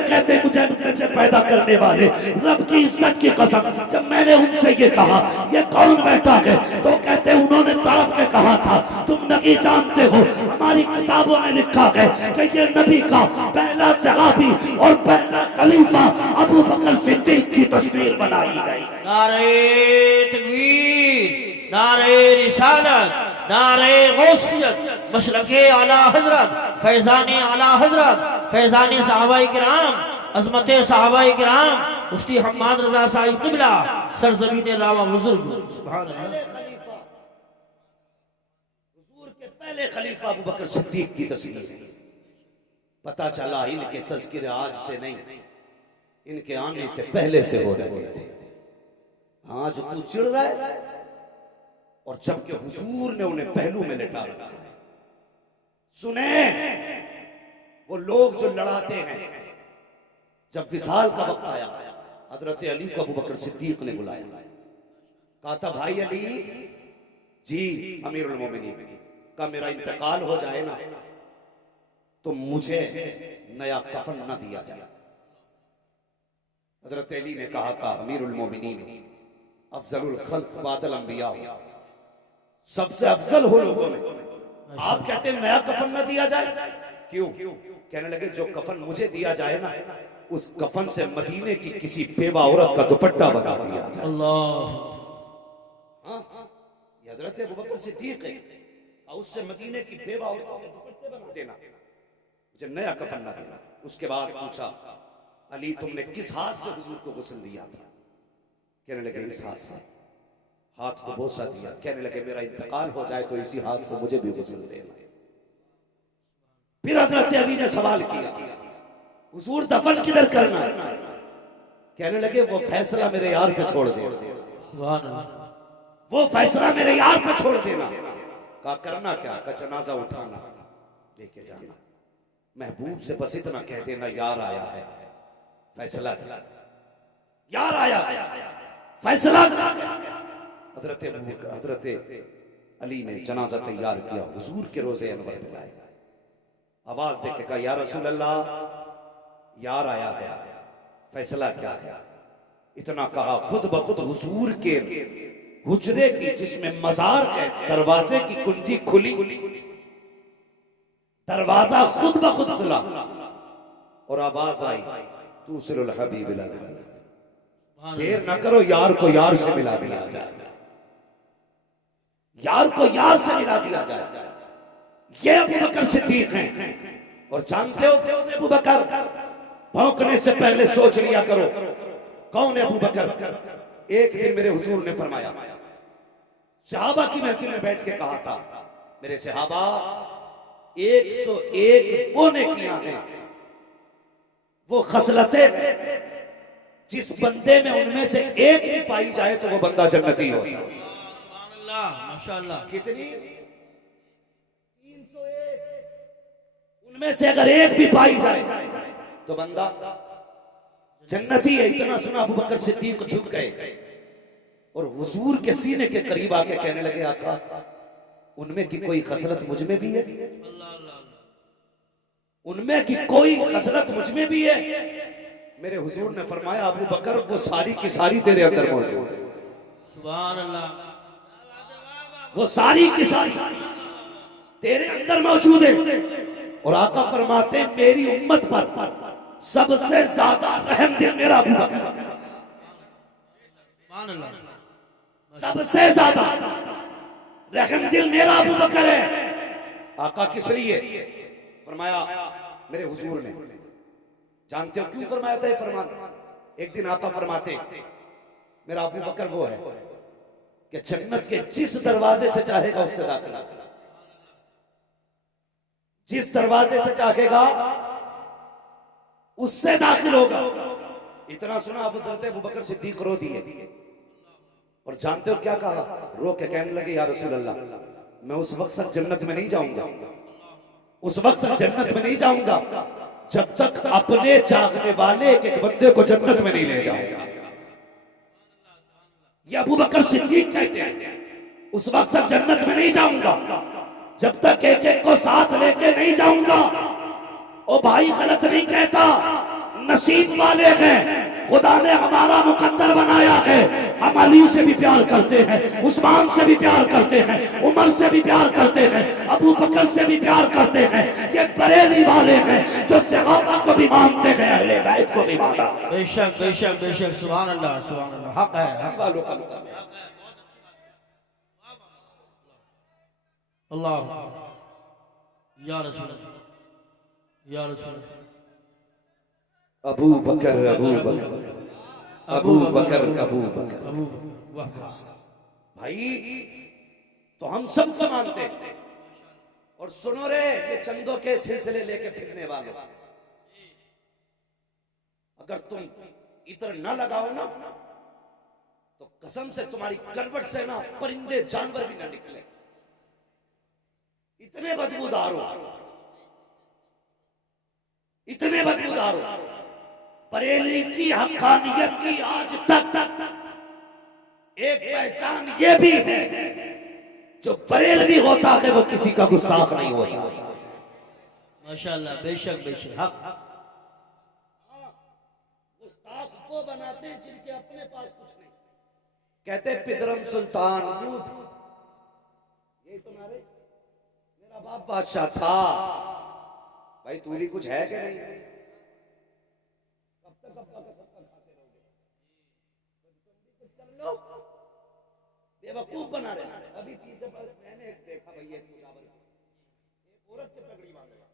कहते मुझे पैदा करने वाले रब की इज्जत की कसम, जब मैंने उनसे ये कहा ये कौन बैठा है, तो कहते उन्होंने तड़प के कहा था, तुम नहीं जानते हो, हमारी किताबों में लिखा है कि ये नबी का पहला सहाबी और पहला खलीफा अबू बकर सिद्दीक की तस्वीर बनाई गई। नारे तकबीर, नारे रिसालत, नारे गौसियत, मशरके आला हजरत, फैजाने आला हजरत, फैजाने सहाबाए किराम, अजमते सहाबाए किराम, मुफ्ती हम्माद रजा साहिब क़िबला, सरज़मीन रावा बुजुर्ग। सुभान अल्लाह। हुजूर के पहले खलीफा अबू बकर सिद्दीक की तस्वीर है। पता चला इनके तज़किरे आज से नहीं, इनके आने से पहले से हो रहे थे। आज तू चिढ़ रहा है, और जबकि हुजूर ने उन्हें पहलू में लिटा रखा है। सुने वो लोग जो लड़ाते हैं, जब विसाल का वक्त आया, हजरत अली को अबू बकर सिद्दीक ने बुलाया, कहा था भाई अली जी अमीरुल मोमिनीन का मेरा इंतकाल हो जाए ना तो मुझे नया कफन न दिया जाए। हजरत अली ने कहा था अमीरुल मोमिनीन अफजलुल खल्क बादल अंबिया, सबसे अफजल हो लोगों में, आप कहते हैं नया कफन न दिया जाए, क्यों? कहने लगे जो कफन मुझे दिया जाए ना, उस कफन से मदीने की किसी बेवा औरत का दुपट्टा बना दिया जाए। अल्लाह। हाँ, ये हजरत अबू बकर सिद्दीक है, और उससे मदीने की बेवा औरतों के दुपट्टे बना देना, मुझे नया कफन ना देना। उसके बाद पूछा अली तुमने किस हाथ से हुजूर को गुस्ल दिया था? कहने लगे इस हाथ से। हाथ को बोसा दिया, कहने लगे मेरा इंतकाल हो जाए तो इसी हाथ से मुझे भी गुस्ल देना। फिर हजरत अली ने सवाल किया हुजूर दफन किधर करना? कहने लगे वो फैसला मेरे यार पे छोड़ दे, वो फैसला मेरे यार पे छोड़ देना। कहा करना क्या? का जनाजा उठाना, लेके जाना। महबूब से बस इतना कह देना यार आया है, फैसला यार आया फैसला। हजरत अली ने जनाजा तैयार किया, हुजूर के रोजे अनवर पे लाए, आवाज देके कहा या रसूल अल्लाह यार आया है, फैसला क्या है? इतना कहा खुद ब खुद हुजूर के हुजरे की जिसमें मजार है दरवाजे की कुंजी खुली, दरवाजा खुद ब खुद खुला और आवाज आई तूसिलुल हबीब इलल हबीब, देर ना करो यार को यार से मिला दिया जाए, यार को यार से मिला दिया जाए। ये अबू बकर सिद्दीक हैं। और जानते हो कौन है अबू बकर? भौंकने से पहले सोच लिया करो कौन है अबू बकर। एक दिन मेरे हुजूर ने फरमाया, सहाबा की महफिल में बैठ के कहा था, मेरे सहाबा 101 वो नेकियां हैं, वो खसलतें जिस बंदे में उनमें से एक भी पाई जाए तो वो बंदा जन्नती होता है। माशाअल्लाह। कितनी? 301। उनमें से अगर एक भी पाई जाए तो बंदा जन्नती है। इतना सुना अबू बकर सिद्दीक झुक गए और हुजूर के सीने के करीब आके कहने लगे, आका उनमें की कोई खसलत मुझ में भी है, उनमें की कोई खसलत मुझ में भी है। मेरे हुजूर ने फरमाया, अबू बकर वो सारी की सारी तेरे अंदर मौजूद है। सुभान अल्लाह। वो सारी की सारी तेरे अंदर मौजूद है। और आका फरमाते हैं, मेरी उम्मत पर सबसे ज्यादा रहम दिल मेरा अबू बकर, सबसे ज्यादा रहम दिल मेरा अबू बकर है। आका किस लिए फरमाया? मेरे हुजूर ने, जानते हो क्यों फरमाया था? फरमान, एक दिन आका फरमाते, मेरा अबू बकर वो है कि जन्नत के जिस दरवाजे से चाहेगा उससे दाखिल, जिस दरवाजे से चाहेगा उससे दाखिल होगा। इतना सुना अबू बकर सिद्दीक रो दिए। और जानते हो क्या कहा? रो के कहने लगे, या रसूल अल्लाह मैं उस वक्त तक जन्नत में नहीं जाऊंगा, उस वक्त तक जन्नत में नहीं जाऊंगा जब तक अपने चाहने वाले एक एक बंदे को जन्नत में नहीं ले जाऊंगा। ये अबू बकर सिद्दीक कहते हैं उस वक्त तक जन्नत में नहीं जाऊंगा जब तक एक एक को साथ लेके नहीं जाऊंगा। ओ भाई गलत नहीं कहता, नसीब वाले हैं, खुदा ने हमारा मुकद्दर बनाया है। हम अली से भी प्यार करते हैं, उस्मान से भी प्यार करते हैं, उमर से भी प्यार करते हैं, अबू बकर से भी प्यार करते हैं। ये बरेली वाले हैं जो सहाबा को भी मानते हैं, अहले बैत को भी माना। बेशक बेशक बेशक, सुभान अल्लाह सुभान अल्लाह, हक है हक। वालों का मुकद्दर अल्लाह या रसूल या रसूल। अबू बकर अबू बकर अबू बकर अबू बकर। अबू वाह वाह। भाई तो हम सबको मानते हैं। और सुनो रे ये चंदों के सिलसिले लेके फिरने वालों, अगर तुम इतर न लगाओ ना तो कसम से तुम्हारी करवट से ना परिंदे जानवर भी ना निकले। इतने बदबूदार हो, इतने बदबूदार हो। बरेली की हक्कानियत की आज तक एक पहचान ये भी है, जो बरेलवी होता है वो किसी का गुस्ताख नहीं होता। माशाअल्लाह, बेशक बेशक, हक। गुस्ताख वो बनाते हैं जिनके अपने पास कुछ नहीं। कहते पिदरम सुल्तान दूध, यही तो नारे, मेरा बाप बादशाह था। भाई तू भी कुछ है कि नहीं? कब तक अब्बा का सबका खाते रहोगे? कुछ कर लो, बेवकूफ बना रहे। अभी पीछे पर मैंने एक देखा भैया, एक औरत के पगड़ी बांध रहा,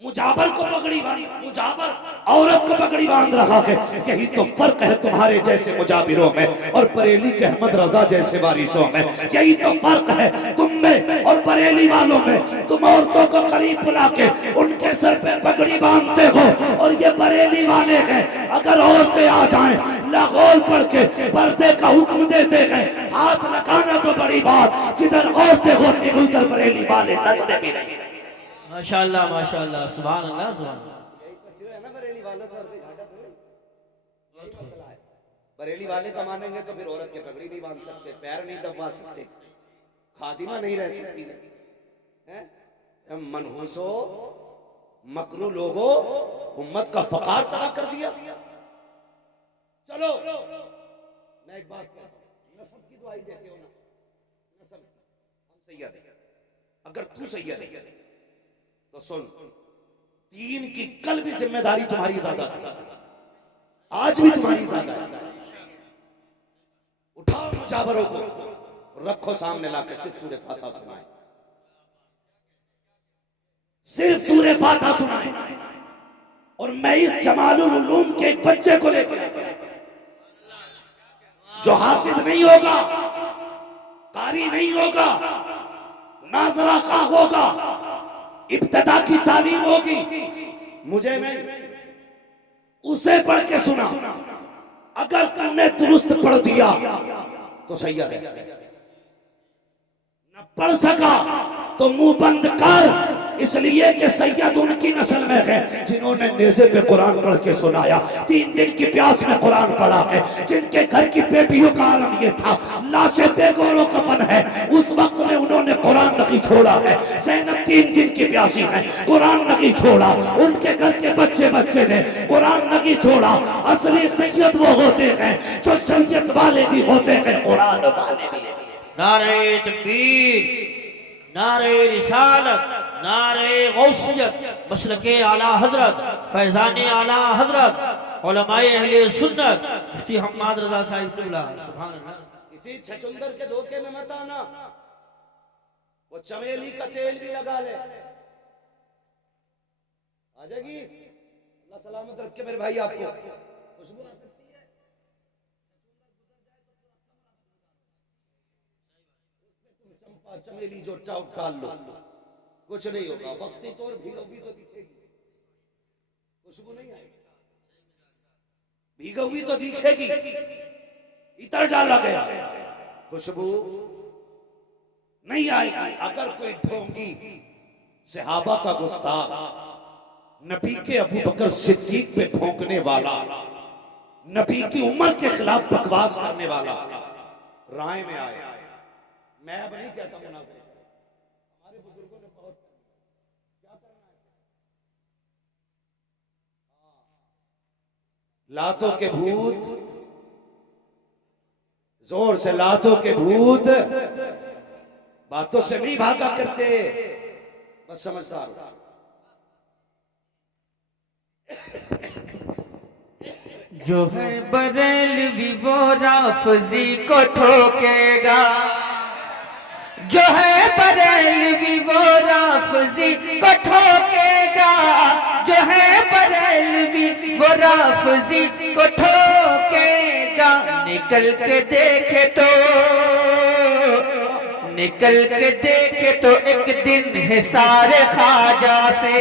मुजाबर को पगड़ी बांध, मुजाबर औरत को पगड़ी बांध रहा है। यही तो फर्क है तुम्हारे जैसे मुजाबिरों में और बरेली के अहमद रजा जैसे वारिसों में। यही तो फर्क है तुम में और बरेली वालों में। तुम औरतों को करीब बुला के उनके सर पे पगड़ी बांधते हो और ये बरेली वाले हैं। अगर औरतें आ जाएं लागोल पढ़ के पर्दे का हुक्म देते हैं, हाथ लगाना तो बड़ी बात, जिधर औरतें होती हैं उधर बरेली वाले नजरें भी नहीं। माशाअल्लाह माशाअल्लाह, सुभान अल्लाह सुभान। बरेली वालों से घाटा थोड़ी, बरेली वाले का मानेंगे तो फिर औरत के पगड़ी नहीं बांध सकते, पैर नहीं दबा सकते, खादिमा नहीं रह सकती है। मनहूसो मकरू लोगो उम्मत का फकार तबाह कर दिया। चलो मैं एक बात कहता हूं, नसब की दुआई देते हो ना, नसब हम सैयद हैं, अगर तू सैयद है तो सुन, दीन की कल भी जिम्मेदारी तुम्हारी ज्यादा थी, आज भी तुम्हारी ज्यादा है। उठाओ मुजाबरों को, रखो सामने लाके, सिर्फ सूरह फातिहा सुनाए, सिर्फ सूरह फातिहा सुनाए। और मैं इस जमालुल उलूम के एक बच्चे को लेकर, जो हाफिज नहीं होगा, कारी नहीं होगा, नाजरा का होगा, इब्तदा की तालीम होगी, मुझे नहीं, उसे पढ़ के सुना। अगर तुमने दुरुस्त पढ़ दिया तो सैयद है। न पढ़ सका तो मुंह बंद कर, इसलिए कि सैयद उनकी नस्ल में है जिन्होंने नेज़े पे कुरान पढ़ के सुनाया, 3 दिन की प्यास में कुरान पढ़ा है, जिनके घर की बेटियों का आलम ये था, लाशें बेगोरो कफन है, उस वक्त में उन्होंने कुरान नहीं छोड़ा है। ज़ैनब 3 दिन की प्यासी है, कुरान नहीं छोड़ा, उनके घर के बच्चे बच्चे ने कुरान नहीं छोड़ा। असली सैयद वो होते हैं जो शरीयत वाले भी होते हैं, कुरान वाले भी। नारे तकबीर, नारे रिसालत, नारे गौसियत, मसलके आला हजरत, फैजाने आला हजरत, उलमाए अहले सुन्नत, मुफ्ती हम्माद रजा साहिब क़िबला, सुभान अल्लाह। किसी छछुंदर के धोखे में मत आना, वो चमेली का तेल भी लगा ले, आ जाएगी। अल्लाह सलामत रखे मेरे भाई, आपको खुशबू आ सकती है। तुम चंपा चमेली जो चाउट डाल लो, कुछ नहीं होगा। वक्ती तौर भीगवी तो दिखेगी, खुशबू नहीं आएगी। भीगवी तो दिखेगी, इतर डाला गया, खुशबू नहीं आएगी। अगर कोई ढोंगी सहाबा का गुस्ताख, नबी के अबू बकर सिद्दीक पे भौंकने वाला, नबी की उम्र के खिलाफ बकवास करने वाला राय में आए, मैं अब नहीं कहता मुनाफिक, हमारे बुजुर्गों ने बहुत क्या करना है। लातों के भूत, जोर से लातों के भूत बातों से नहीं भागा करते, बस समझदार हो। जो है बरेलवी वो राफजी को ठोकेगा, जो है बरेलवी वो राफजी को ठोकेगा, जो है बरेलवी वो राफजी को ठोकेगा। निकल के देखे तो, निकल के देखे तो एक दिन है सारे ख्वाजा से,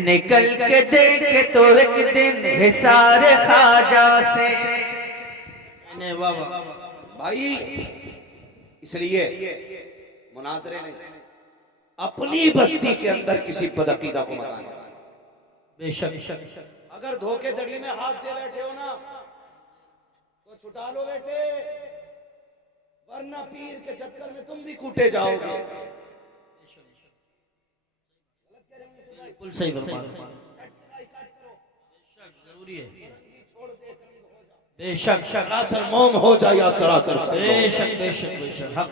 निकल के देखे तो एक दिन है सारे ख्वाजा से। भाई इसलिए मुनाजरे नहीं, अपनी बस्ती के अंदर किसी बदअकीदा को मत आने। बेशक अगर धोखेधड़ी में हाथ दे बैठे हो ना तो छुटा लो बेटे, वरना पीर के चक्कर में तुम भी कूटे जाओगे। बिल्कुल सही फरमा रहे हैं। जरूरी है, बेशक सरासर मोम हो जाए या सरासर बेशक बेशक बेशक हक।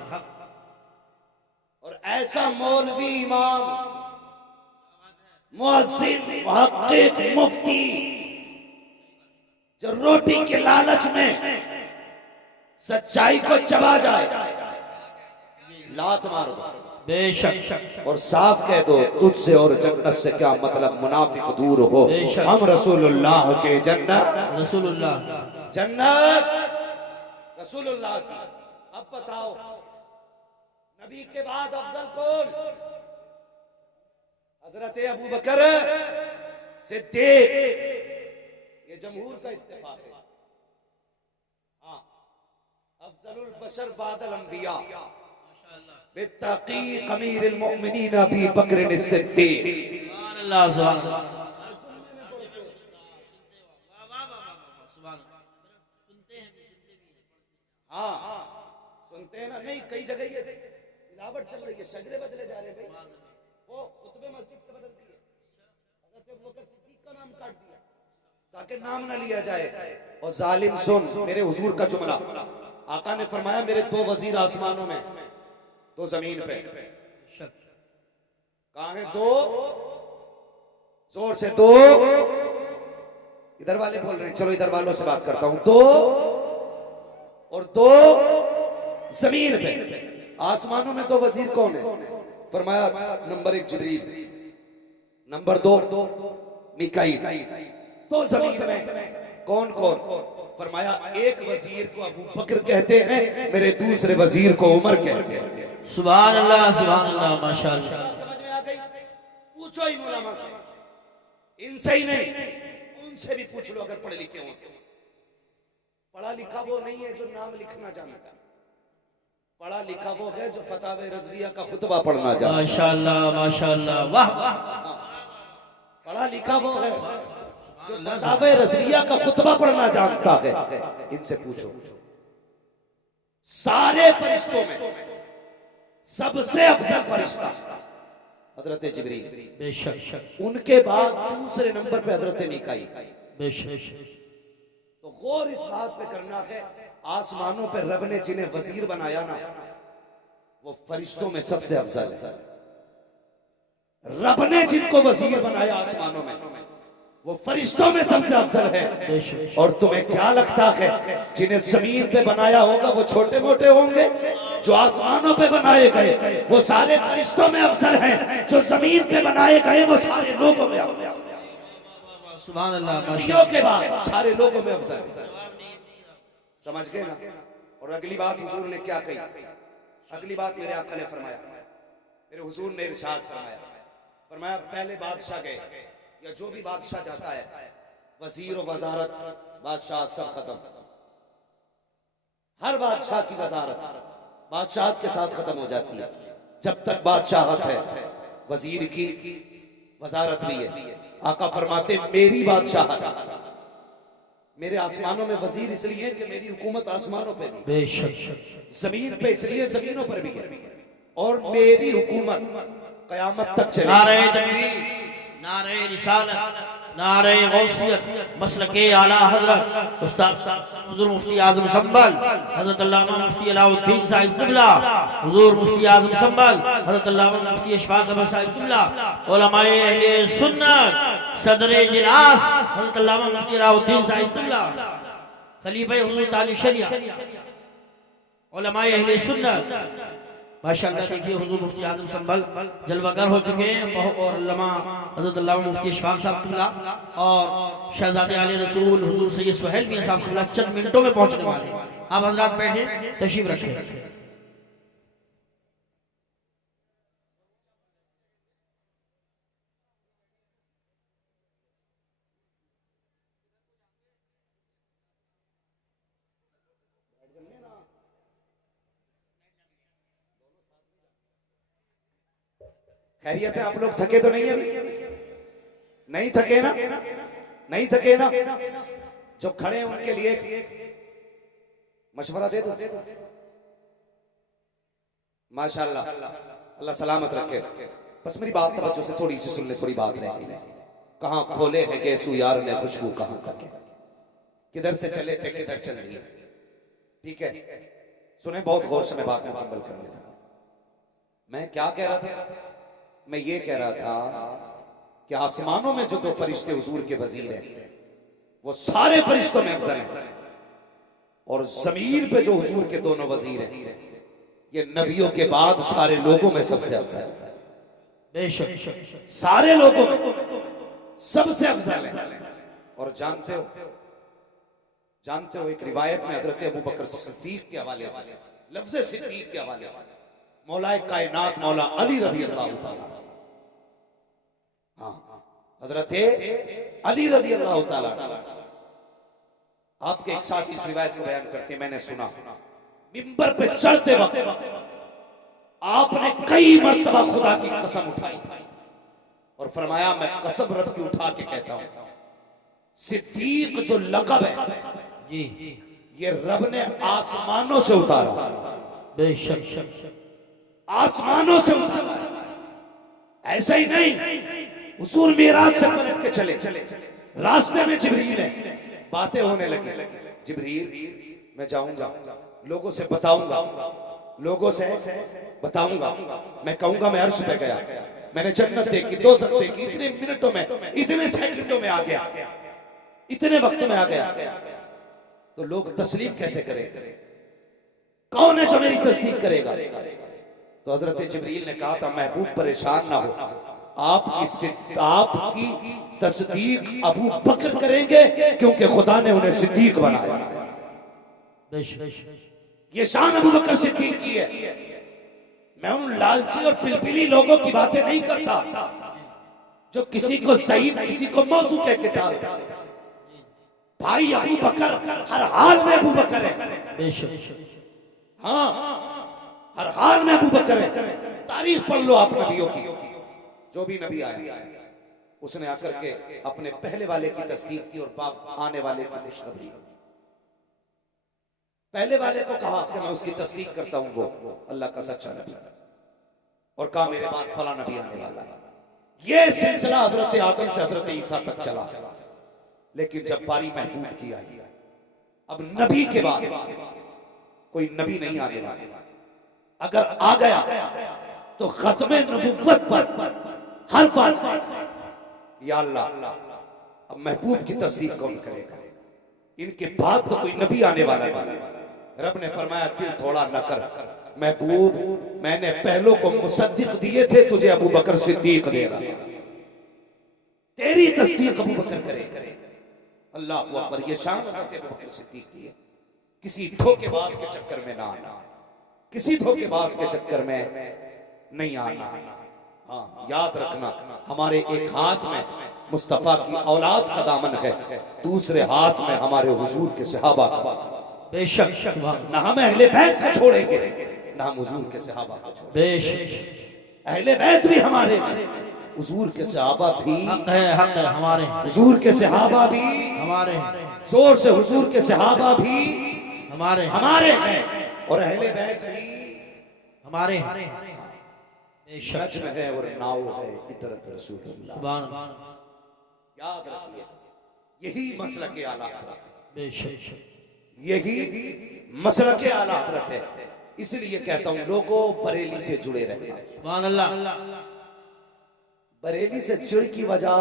और ऐसा मौलवी, इमाम, मुअज्जिन, मुहक्किक, मुफ्ती जो रोटी के लालच में सच्चाई को चबा जाए, लात मार दो बेशक और साफ कह दो तुझसे और जन्नत से क्या मतलब, मुनाफिक दूर हो, हम रसूलुल्लाह के जन्नत, रसूलुल्लाह जन्नत रसूलुल्लाह की। अब बताओ नबी के बाद अफजल कौन? हजरत अबू बकर सिद्दीक, ये जमहूर का इत्तेफाक है। हाँ, अफजलुल बशर बादल अंबिया बित्तकीक अमीरुल मोमिनीन अबी बकर सिद्दीक। सुभान अल्लाह सुभान अल्लाह। हाँ सुनते हैं ना, नहीं कई जगह ये मिलावट चल रही है, शजरे बदले जा रहे हैं भाई, वो खुतबे मस्जिद के बदल दिए, हज़रत अबू बकर सिद्दीक का नाम काट दिया ताकि नाम ना लिया जाए। और जालिम सुन मेरे हुजूर का जुमला, आका ने फरमाया मेरे दो वजीर आसमानों में, दो जमीन पे। कहाँ है दो? जोर से दो। इधर वाले बोल रहे हैं, चलो इधर वालों से बात करता हूं। दो और दो जमीन पे। आसमानों में दो वजीर कौन है? फरमाया नंबर 1 जिब्रील, नंबर 2 मीकाईल। तो जमीन में कौन कौन? फरमाया एक वजीर को अबू बकर कहते हैं, मेरे दूसरे वजीर को उमर कहते हैं। सुभान अल्लाह माशाअल्लाह। समझ में आ गई? पूछो इन उलमा से, इनसे ही नहीं उनसे भी पूछ लो अगर पढ़े लिखे हो। पढ़ा लिखा वो नहीं है जो नाम लिखना जानता, पढ़ा लिखा वो है जो फतावे रज़विया का खुतबा पढ़ना जानता। माशाअल्लाह माशाअल्लाह, वाह वाह। पढ़ा लिखा वो है जो फतावे रज़विया का खुतबा पढ़ना जानता है। इनसे पूछो। सारे फरिश्तों में सबसे अफजल फरिश्ता हजरत जिब्रील, बेशक। उनके बाद दूसरे नंबर पे हजरत मीकाईल, बेशक। तो गौर इस बात पे करना है, आसमानों पे रब ने जिन्हें वजीर बनाया ना, वो फरिश्तों में सबसे अफजल है। रब ने जिनको वजीर बनाया आसमानों में, वो फरिश्तों में सबसे अफजल है। और तुम्हें क्या लगता है जिन्हें जमीन पे बनाया होगा वो छोटे मोटे होंगे? जो आसमानों पे बनाए गए वो सारे फरिश्तों में अफजल हैं, जो जमीन पे बनाए गए वो सारे लोगों में अफजल हैं। सुभान अल्लाह नबियों के बाद सारे लोगों में अफजल है। समझ गए ना? और अगली बात हुजूर ने क्या कही? अगली बात मेरे आका ने फरमाया, मेरे हुजूर ने इरशाद फरमाया पहले बादशाह गए या जो भी बादशाह जाता है, वजीर और वजारत बादशाह सब खत्म। हर बादशाह की वजारत बादशाहत के साथ खत्म हो जाती है। जब तक बादशाहत है वजीर की वजारत भी है। आका फरमाते मेरी बादशाहत, मेरे आसमानों में वजीर इसलिए है कि मेरी हुकूमत आसमानों पे भी, बेशक जमीन पे इसलिए जमीनों पर भी है, और मेरी हुकूमत कयामत तक चलेगी। नारे तकबीर, नारे रिसालत, नारे गौसियत, मसलके आला हजरत उस्ताद हुजूर मुफ्ती आजम संभल हजरत अल्लामा मुफ्ती अलाउद्दीन साहिब क़िबला, हुजूर मुफ्ती आजम संभल हजरत अल्लामा मुफ्ती अशफाक अहमद साहिब क़िबला, उलमाए अहले सुन्नत सदर इजलास हजरत अल्लामा मुफ्ती अलाउद्दीन साहिब क़िबला, खलीफे हुजूर ताज शरिया, उलमाए अहले सुन्नत। माशाअल्लाह देखिए हुजूर मुफ्ती आजम संभल जलवागर हो चुके हैं, और अल्लामा हज़रत अल्लामा मुफ्ती अशफाक साहब क़िबला और शहजादे आले रसूल हुजूर सैयद सुहैल मियां साहब क़िबला चंद मिनटों में पहुंचने वाले हैं। आप हजरात बैठे तशरीफ रखें। खैरियत है? आप लोग थके तो नहीं अभी? नहीं थके ना? नहीं थके ना? जो खड़े हैं उनके लिए मशवरा दे दो। माशाल्लाह, अल्लाह सलामत रखे। बस मेरी बात तवज्जो से थोड़ी सी सुन ले, थोड़ी बात रह गई। कहां खोले है गेसु यार ने खुशबू कहां तक है, किधर से चले थे किधर चल दिए। ठीक है, सुने बहुत गौर से, मैं बात मुकम्मल करने लगा। मैं क्या कह रहा था? मैं ये कह रहा था कि आसमानों में जो दो फरिश्ते हुजूर के वजीर हैं वो सारे फरिश्तों में अफजल हैं, और जमीन पे जो हुजूर के दोनों वजीर हैं ये नबियों के बाद सारे लोगों में सबसे अफजल है। बेशक सारे लोगों में सबसे अफजल है। और जानते हो एक रिवायत में हजरत अबू बकर सिद्दीक के हवाले से, लफ्ज सिद्दीक के हवाले से, मौलाए कायनात मौला अली रज़ी अल्लाह तआला, हाँ हजरत अली रज़ी अल्लाह तआला, आपके एक साथी इस रिवायत को बयान करते हैं। मैंने सुना मिंबर पे चढ़ते वक्त आपने कई मर्तबा खुदा की कसम उठाई और फरमाया मैं कसम रब की उठा के कहता हूं, सिद्दीक जो लक़ब है जी ये रब ने आसमानों से उतारा। बेशक आसमानों से उतारा, ऐसा ही नहीं हुजूर मेराज से पलट के चले, रास्ते में जिब्रील है, बातें होने लगी। जिब्रील मैं जाऊंगा, लोगों से बताऊंगा, मैं कहूंगा मैं अर्श पे गया, मैंने जन्नत देखी, दोज़ख देखी, इतने मिनटों में, इतने सेकंडों में आ गया, इतने वक्त में आ गया। तो लोग तस्लीम कैसे करें? कौन है जो मेरी तस्दीक करेगा? तो हजरत जिब्रील ने कहा था महबूब परेशान ना हो, आपकी तस्दीक अबू बकर करेंगे क्योंकि खुदा ने उन्हें सिद्दीक बनाया। ये शान अबू बकर सिद्दीक की है। मैं उन लालची और पिलपिली लोगों की बातें नहीं करता जो किसी को सही किसी को मौजू कह के डाल। भाई अबू बकर हर हाल में अबू बकर है, हाँ हर हाल में अबू बकर है। तारीख पढ़ लो आप नबियों की, जो भी नबी आया उसने आकर के अपने पहले वाले की तस्दीक की और बाप आने वाले की खुशखबरी। पहले वाले को कहा कि मैं उसकी तस्दीक करता हूं, वो अल्लाह का सच्चा नबी, और कहा मेरे बाद फला नबी आने वाला है। ये सिलसिला हजरत आदम से हजरत ईसा तक चला, लेकिन जब बारी महबूब की आई, अब नबी के बाद कोई नबी नहीं आने वाला। अगर आ गया तो खत्मे नबुव्वत पर हर्फ आ, या अल्लाह अब महबूब की तस्दीक कौन करेगा? इनके बाद तो कोई नबी आने वाला नहीं। रब ने फरमाया दिल थोड़ा न कर महबूब, मैंने पहलों को मुसद्दिक दिए थे, तुझे अबू बकर सिद्दीक दे रहा, तेरी तस्दीक अबू बकर करेगा। अल्लाह अकबर, ये शान हज़रत अबू बकर सिद्दीक की है। किसी धोखेबाज के चक्कर में ना आना, किसी धोखेबाज के चक्कर में नहीं आना। हाँ याद रखना, हमारे एक हाथ में मुस्तफा की औलाद का दामन है, दूसरे हाथ में हमारे हुजूर के सहाबा का। बेशक ना हम अहले बैत को छोड़ेंगे, ना हम हुजूर के सहाबा को छोड़ें। बेशक अहले बैत भी हमारे हैं, हुजूर के सहाबा भी हक है हमारे हैं, हुजूर के सहाबा भी हमारे हैं, जोर से हुजूर के सहाबा भी हमारे हैं, हमारे हैं। और अहले बैत भी हमारे हैं। बेशक नज्म है और नाव है इतरत रसूलुल्लाह। सुभान अल्लाह। याद रखिए यही मसलक के आला हज़रत है, बेशक यही मसलक के आला हज़रत है। इसलिए कहता हूं लोगों बरेली से जुड़े रहना। सुभान अल्लाह। बरेली से चिड़ की वजह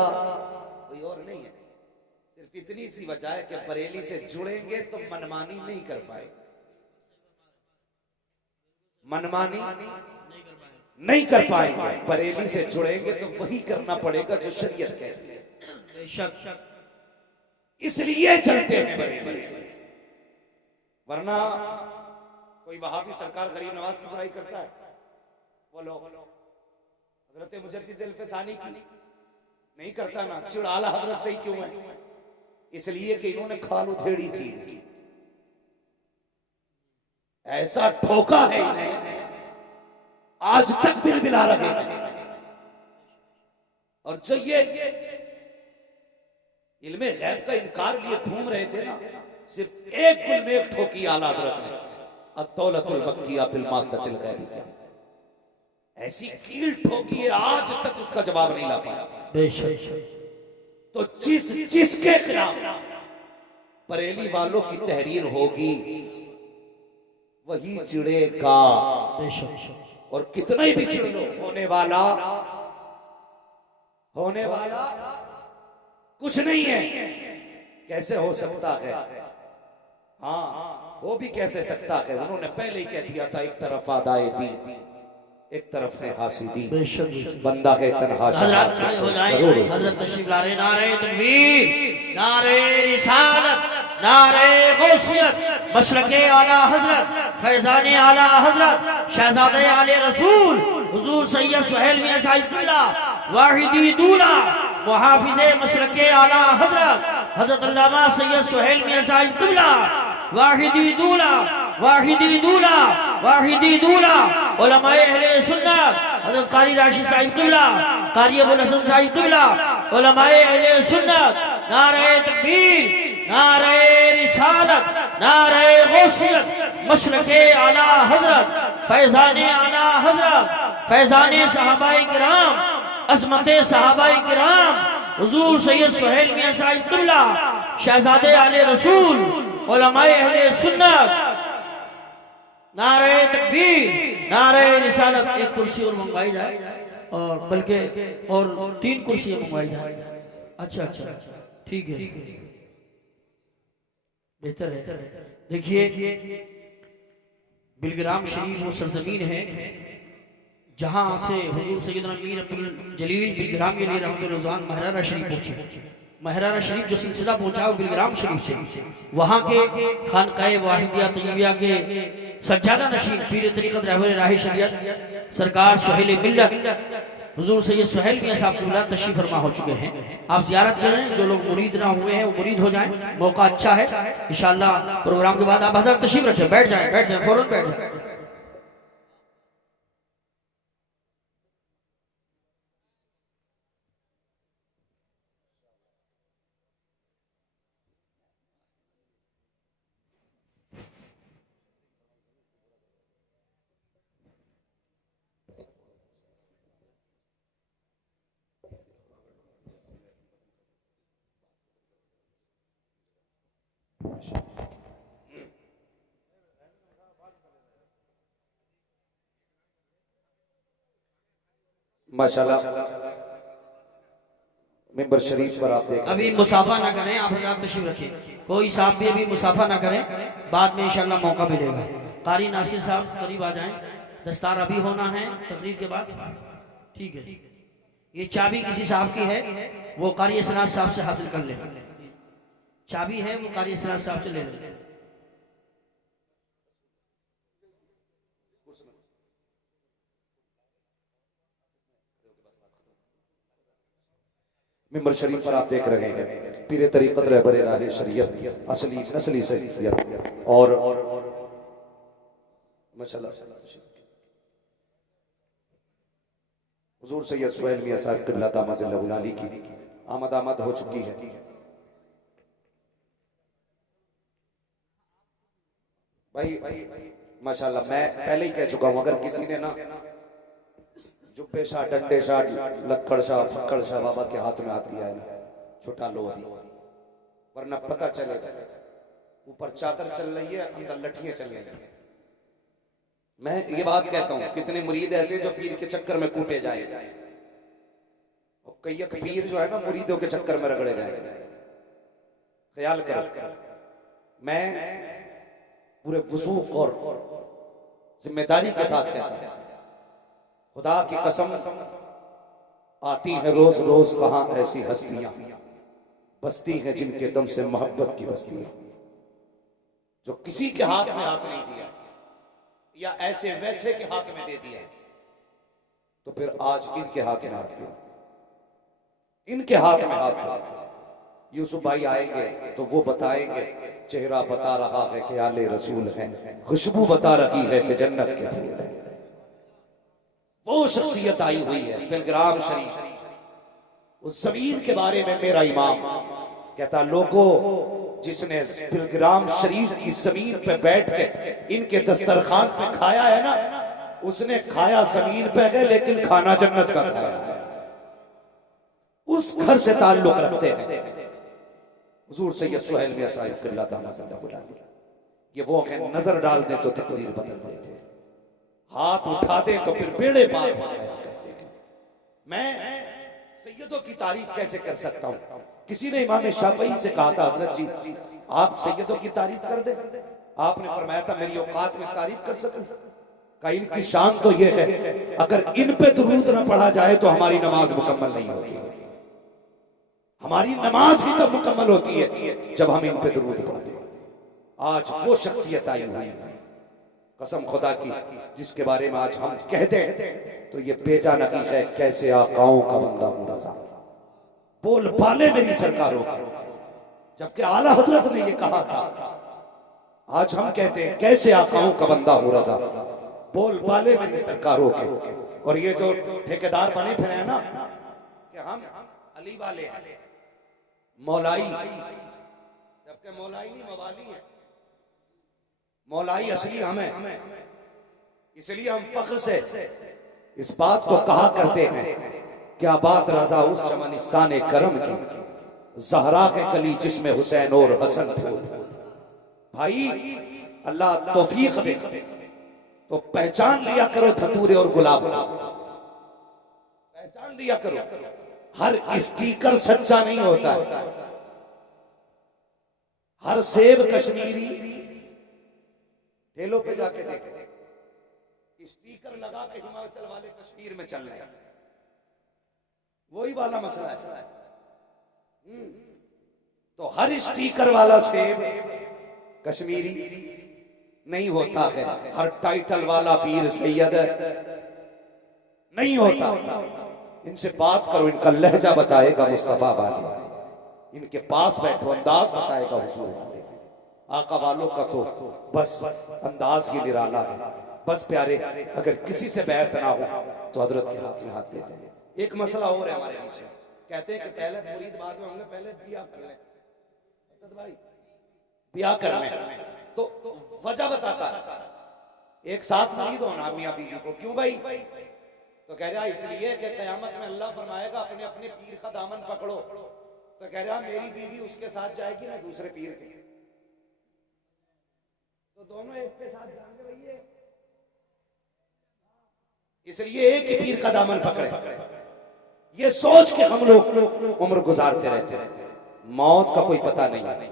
कोई और नहीं है, सिर्फ इतनी सी वजह है कि बरेली से जुड़ेंगे तो मनमानी नहीं कर पाए, मनमानी नहीं कर पाएंगे। बरेली से जुड़ेंगे तो वही करना पड़ेगा जो शरीयत कहती है, बेशक इसलिए चलते हैं बरेली से। वरना कोई वहाबी सरकार गरीब नवाज की बुराई करता है, बोलो हजरत मुजद्दिद अल-फसानी की नहीं करता ना, चिड़ आला हजरत से ही क्यों है? इसलिए कि इन्होंने खाल उधेड़ी थी इनकी, ऐसा ठोका है इन्हें आज तक बिलबिला रहे हैं। और जो ये इल्मे गैब का इनकार लिए घूम रहे थे ना, सिर्फ एक गुल में एक ठोकी आला हजरत ने, अद्दौलतुल मक्किया बिल माद्दतिल गैबिया, ऐसी कील ठोकी है आज तक उसका जवाब नहीं ला पाया। बेशक तो जिसके खिलाफ बरेली वालों की तहरीर होगी वही चिड़ेगा, बेशक और कितना ही भी चिड़ लो होने वाला कुछ नहीं है। कैसे हो सकता है? हाँ वो भी कैसे सकता है, उन्होंने पहले ही कह दिया था एक तरफ आदाए दी एक तरफ है हासिदी, बेशक। बंदा है तन्हा हजरत खड़े हो जाएं, हजरत तशरीफ ला रहे। नारे तकबीर, नारे रिसालत, नारे गौसियत, मशरके आला हजरत, फैजाने आला हजरत, शहजादे आले रसूल हुजूर सैयद सुहेल मियां साहिबुल्लाह वाहिदी दूल्हा मुहाफिजे मशरके आला हजरत हजरत अल्लामा सैयद सुहेल मियां साहिबुल्लाह वाहिदी दूल्हा वाहिदी दूल्हा वाहिदी दूल्हा उलमाए अहले सुन्नत हजरत कारी राशिद साहिबुल्लाह कारी अबुल हसन साहिबुल्लाह उलमाए अहले सुन्नत। नारे तकबीर, नारे रिसालत, नारे गौसियत, मशरके आला हजरत, फैजाने आला हजरत, फैजाने सहाबाए किराम, अज़मते सहाबाए किराम, हुजूर सैयद सुहेल मियां साहिबुल्लाह, शहजादे आले रसूल, उलमाए अहले सुन्नत। नारे तकबीर, नारे रिसालत। एक कुर्सी और मंगवाई जाए, और बल्कि और 3 कुर्सियां मंगवाई जाए। अच्छा अच्छा ठीक है, बेहतर है। देखिए बिलग्राम शरीफ वो सरजमीन है जहां से हुजूर सैयदना मीर अब्दुल जलील बिलग्राम के लिए रहमतुल्लाह रिज़वान महरारा शरीफ पहुंचे। महरारा शरीफ जो सिलसिला पहुंचा वो बिलग्राम शरीफ से, वहां के खानकाए वाहिदिया तैयबिया के सज्जादा नशीन पीर तरीक़त रहबर राह शरीयत सरकार सुहेल मिल्लत हुजूर सैयद सुहेल मियां साहब तशरीफ फरमा हो चुके हैं। आप ज़ियारत करें, जो लोग मुरीद ना हुए हैं वो मुरीद हो जाएं, मौका अच्छा है। इंशाअल्लाह प्रोग्राम के बाद आप हजरत तशरीफ रखें, बैठ जाएं फौरन बैठ जाएं। माशाल्लाह मिंबर शरीफ पर आप देख अभी मुसाफा ना करें, आप हजरत तशरीफ रखें, कोई साहब भी अभी मुसाफा ना करें, बाद में इंशाल्लाह मौका मिलेगा। कारी नासिर साहब करीब आ जाएं, दस्तार अभी होना है तकरीब के बाद, ठीक है। ये चाबी किसी साहब की है, वो कारी इसनाद साहब से हासिल कर ले, चाबी है वो कारी इसनाद साहब से ले ले। मिंबर शरीफ पर आप देख रहे हैं पीर तरीक़त रहबर राह शरीयत असली नस्ली शरीयत और माशाल्लाह हुजूर सैयद सुहैल मियां साहब क़िबला दामद अली की आमद हो चुकी है। भाई माशाल्लाह, मैं पहले ही कह चुका हूं, अगर किसी ने ना जुब्बे शाह, डंडे शाह, लक्कड़ शाह, फक्कड़ शाह बाबा के हाथ में आती है ना, छुटा लो अभी, वरना पता चलेगा ऊपर चादर चल रही है, अंदर लठियां चल रही है। मैं ये बात कहता हूं, कितने मुरीद ऐसे जो पीर के चक्कर में कूटे जाएंगे, और कई पीर जो है ना मुरीदों के चक्कर में रगड़े जाएंगे। ख्याल करो, मैं पूरे वसूख और जिम्मेदारी के साथ कहता हूं, खुदा की कसम, आती है रोज रोज कहां ऐसी हस्तियां, बस्ती हैं जिनके दम से मोहब्बत की बस्तियां, जो किसी के हाथ में हाथ नहीं दिया या ऐसे वैसे के हाथ में दे दिया, तो फिर आज इनके हाथ में हाथ दो, इनके हाथ में हाथ दो। यूसुफ भाई आएंगे तो वो बताएंगे, चेहरा बता रहा है कि आले रसूल हैं, खुशबू बता रही है कि जन्नत के फूल हैं। वो शख्सियत आई हुई है पिलग्राम शरीफ। उस जमीन के बारे में मेरा इमाम कहता, लोगों जिसने पिलग्राम शरीफ की जमीन पे बैठ के इनके दस्तरखान पे खाया है ना, उसने खाया जमीन पे है लेकिन खाना जन्नत का खाया है। उस घर से ताल्लुक रखते हैं हुजूर सैयद सुहैल मियां साहिब क़िबला दामद अली। ये वो है, नजर डाल दे तो तकदीर बदल देते, हाथ उठा दे तो फिर बेड़े पार हो जाया करते हैं। मैं सैयदों की तारीफ कैसे कर सकता हूं? किसी ने इमाम शाफई से कहा था, हजरत जी आप सैयदों की तारीफ कर दे। आपने फरमाया था मेरी औकात में तारीफ कर सकूं? कहा इनकी शान तो ये है, अगर इन पे दुरूद न पढ़ा जाए तो हमारी नमाज मुकम्मल नहीं होती है। हमारी नमाज ही तब मुकम्मल होती है जब हम इन पे दुरूद पढ़ते हैं। आज वो शख्सियत आई हुई है, कसम खुदा की, जिसके बारे में आज हम कहते हैं तो ये बेजा नहीं है, कैसे आकाओं का बंदा हूं रजा, बोल पाले मेरी सरकारों का, जबकि आला हजरत ने ये कहा था। आज हम कहते हैं कैसे आकाओं का बंदा हूं रजा, बोल पाले मेरी सरकारों के। और ये जो ठेकेदार बने फिर है ना कि हम अली वाले हैं, मौलाई, जबकि मौलाई नहीं मवाली है, मौलाई असली हम है। इसलिए हम फख्र से इस बात को कहा करते हैं, क्या बात रजा उस चमनिस्तान करम की, जहरा के कली जिसमें हुसैन और हसन फूल। भाई अल्लाह तौफीक दे तो पहचान लिया करो धतूरे और गुलाब को, पहचान लिया करो। हर स्टीकर सच्चा नहीं होता है, हर सेब कश्मीरी। ठेलों पे जाके देखो, स्टीकर लगा के हिमाचल वाले कश्मीर में चल रहे हैं, वही वाला मसला है। तो हर स्टीकर वाला सेब कश्मीरी नहीं होता है, हर टाइटल वाला पीर सैयद नहीं होता। इनसे बात करो, इनका लहजा बताएगा मुस्तफा वाले, इनके पास बैठो अंदाज बताएगा हुजूर वाले। आका वालों का तो बस अंदाज ही निराला है। बस प्यारे, अगर किसी से बैठ ना हो तो हजरत के हाथ में हाथ देते हैं। एक मसला और है हमारे बीच, कहते हैं कि पहले मुरीद बाद में हमने पहले बियाह कर ले, भाई बियाह कर ले, तो वजह बताता है। एक साथ मुरीद होना मियां बीवी को, क्यों भाई? तो कह रहा इसलिए कि कयामत में अल्लाह फरमाएगा अपने अपने पीर का दामन पकड़ो। तो कह रहा मेरी बीवी उसके साथ जाएगी, मैं दूसरे पीर के, तो दोनों एक के साथ जाएंगे भैया। इसलिए एक ही पीर का दामन पकड़े, ये सोच के हम लोग उम्र गुजारते रहते हैं। मौत का कोई पता नहीं है,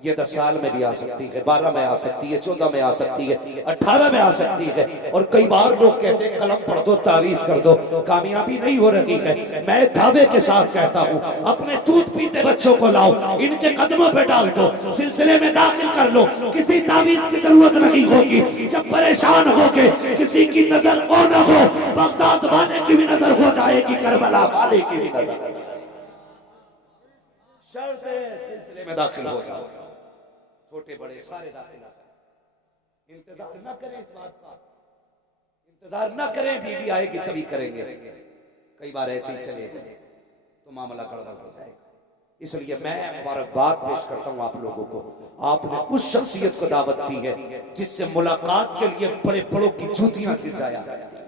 ये 10 साल में भी आ सकती है, 12 में आ सकती है, 14 में आ सकती है, 18 में आ सकती है। और कई बार लोग कहते हैं कलम पढ़ दो, तावीज कर दो, कामयाबी नहीं हो रही है। मैं दावे के साथ कहता हूँ, अपने दूध पीते बच्चों को लाओ, इनके कदमों पे डाल दो, सिलसिले में दाखिल कर लो, किसी तावीज की जरूरत नहीं होगी। जब परेशान होके किसी की नजर ओ न हो, बगदाद वाले की भी नजर हो जाएगी, करबला वाले की भी नजर। शर्त सिलसिले में दाखिल हो जाओ, छोटे बड़े सारे दाखिल हो जाए। इंतजार न करें, इस बात का इंतजार न करें, बीवी आएगी तभी करेंगे। कई बार ऐसे ही चले गए तो मामला गड़बड़ हो जाएगा। इसलिए मैं मुबारकबाद पेश करता हूं आप लोगों को। आपने उस शख्सियत को दावत दी है जिससे मुलाकात के लिए बड़े बड़ों की जूतियां खिंचाया करती है।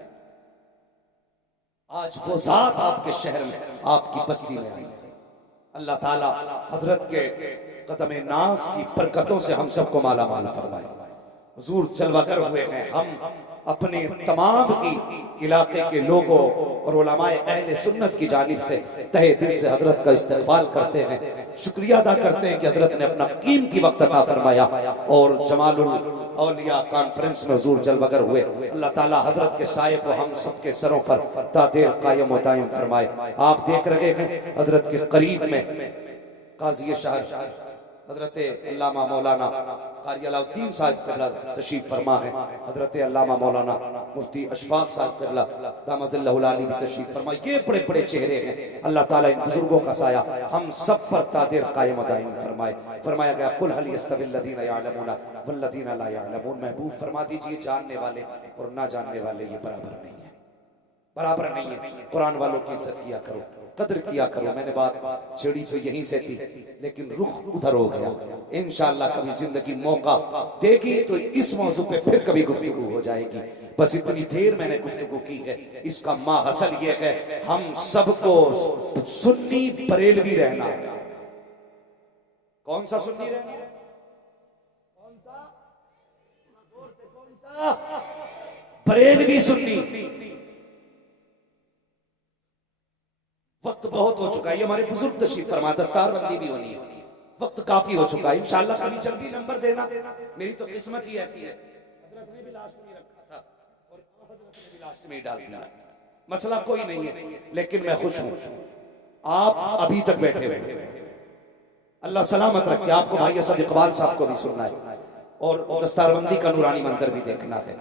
आज वो जात आपके शहर में, आपकी बस्ती में आई है। अल्लाह ताला हजरत के कदम नाज की बरकतों से हम सबको माला माल फरमाए। हुजूर जलवागर हुए हैं। हम अपने तमाम की इलाके के लोगों और उलमाए अहले सुन्नत की जानिब से तहे दिल से हजरत का इस्तकबाल करते हैं, शुक्रिया अदा करते हैं कि हजरत ने अपना कीमती वक्त अता फरमाया और जमालुल औलिया कॉन्फ्रेंस में हुजूर जलवागर हुए। अल्लाह ताला हजरत के साये को हम सबके सरों पर तादेर कायम व दायम फरमाए। आप देख रहे हैं हजरत के करीब में काजी शहर हजरत अल्लामा मौलाना कारी अलाउद्दीन साहब क़िबला तशरीफ फरमा है। हजरत अल्लामा मौलाना मुफ्ती अशफाक साहब क़िबला दामज़िल्लहुल आली भी तशरीफ फरमा। ये बड़े बड़े चेहरे हैं। अल्लाह ताला इन बुजुर्गों का साया हम सब पर तादेर कायम दायम फरमाए। फरमाया गया कुल हल यस्तविल लदीना यअलमूना वल्लदीना ला यअलमून। महबूब फरमा दीजिए जानने वाले और ना जानने वाले ये बराबर नहीं है, बराबर नहीं है। कुरान वालों की इज्जत किया करो, कदर किया करो। मैंने बात छेड़ी तो यहीं से थी लेकिन रुख उधर हो गया। इंशाअल्लाह कभी जिंदगी मौका देगी तो इस मौजू पे फिर कभी गुफ्तगू हो जाएगी। बस इतनी देर मैंने गुफ्तगू की है। इसका माहसल ये है हम सबको सुन्नी बरेलवी रहना है। कौन सा सुन्नी रहना? कौन सा? बरेलवी सुन्नी। वक्त बहुत हो चुका है। हमारे बुजुर्ग तशरीफ फरमा, दस्तारबंदी भी होनी है। वक्त काफी हो चुका है। इंशाअल्लाह कभी जल्दी नंबर देना। मेरी तो किस्मत ही ऐसी है, हजरत ने भी लास्ट में रखा था और हजरत ने भी लास्ट में ही डाल दिया। मसला कोई नहीं है लेकिन मैं खुश हूं आप अभी तक बैठे हुए। अल्लाह सलामत रखे आपको। भाई असद इकबाल साहब को भी सुनना है और दस्तारबंदी का नूरानी मंजर भी देखना है।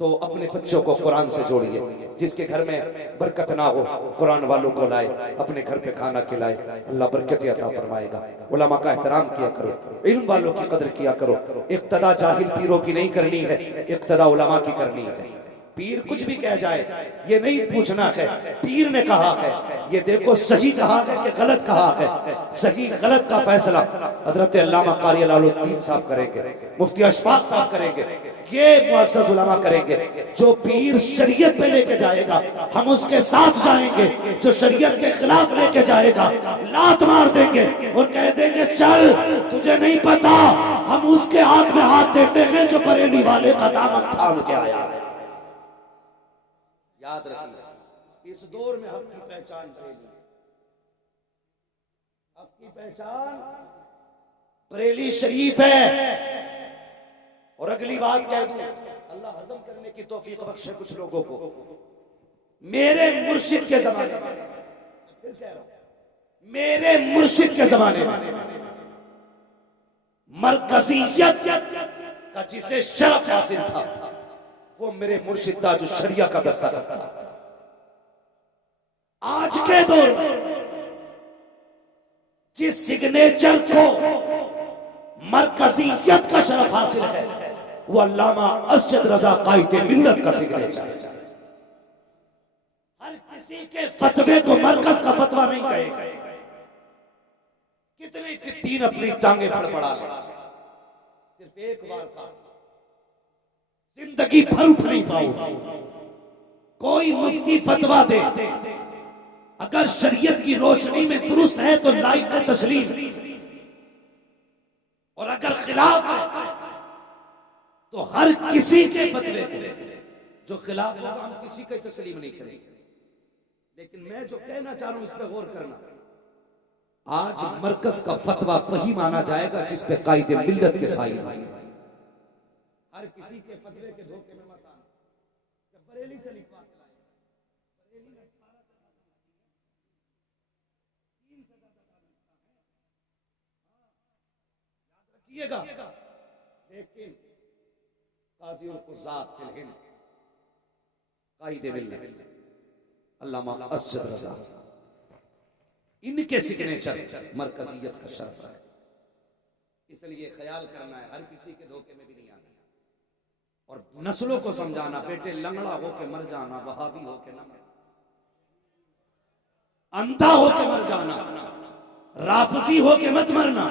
तो अपने बच्चों को कुरान से जोड़िए। जिसके घर में बरकत ना हो कुरान वालों को लाए, अपने घर पे खाना खिलाए, अल्लाह बरकत अता फरमाएगा। उलमा का एहतराम किया करो, इल्म वालों की कदर किया करो। इक्तदा जाहिल पीरों की नहीं करनी है, इक्तदा उलमा की करनी है। पीर कुछ भी कह जाए ये नहीं पूछना है पीर ने कहा है, ये देखो सही कहा है कि गलत कहा है। सही गलत का फैसला हजरत अल्लामा कारी अलाउद्दीन साहब करेंगे, मुफ्ती अशफाक साहब करेंगे, ये मुअज़्ज़ज़ उलमा करेंगे। जो पीर शरीयत पे लेके जाएगा हम उसके साथ जाएंगे, जो शरीयत के खिलाफ लेके जाएगा लात मार देंगे और कह देंगे चल तुझे नहीं पता। हम उसके हाथ में हाथ देते हैं जो बरेली वाले का दामन थाम के आया है। याद रखिए इस दौर में हक की पहचान बरेली, हक की पहचान बरेली शरीफ है। और अगली बात कह दूं, अल्लाह हजम करने की तौफीक बख्शे कुछ लोगों को। मेरे मुर्शिद के जमाने में, फिर कह रहा हूं, मेरे मुर्शिद के जमाने में मरकजियत का जिसे शरफ हासिल था वो मेरे मुर्शिद था जो शरिया का दस्तखत था। आज के दौर में जिस सिग्नेचर को मरकजियत का शरफ हासिल है वो अल्लामा असद रजा कायदे मिल्लत का सिग्नेचर है। हर किसी के फतवे को मरकज का फतवा नहीं कहेगा। कितने फित्तीन अपनी टांगे फड़फड़ा ले, सिर्फ एक बार का जिंदगी भर उठ नहीं पाओगे। कोई मुफ्ती फतवा दे अगर शरीयत की रोशनी में दुरुस्त है तो लाइक तस्लीम, और अगर खिलाफ है तो हर किसी के फतवे को जो खिलाफ होगा हम किसी का तस्लीम नहीं करेंगे। लेकिन मैं जो कहना चाह रहा हूं इस पे गौर करना। आज मरकज का फतवा वही माना जाएगा जिस पे कायदे मिल्लत के साई है। हर किसी के फतवे के धोखे में मत आना। जब बरेली से लिखवा के लाए, बरेली में 18 याद रखिएगा। लेकिन काज़ी उल कुज़ात फिल हिंद कायदे मिल्लत अल्लामा असद रजा, इनके सिग्नेचर मरकजियत का शरफ है। इसलिए ख्याल करना है, हर किसी के धोखे में भी नहीं आना और नस्लों को समझाना। बेटे लंगड़ा हो के मर जाना, वहाबी हो के न मर। अंधा हो के मर जाना, राफसी हो के मत मरना,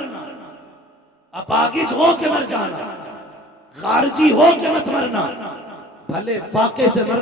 अपागिज हो के मर जाना, खारजी हो के मत मरना, भले फाके से मर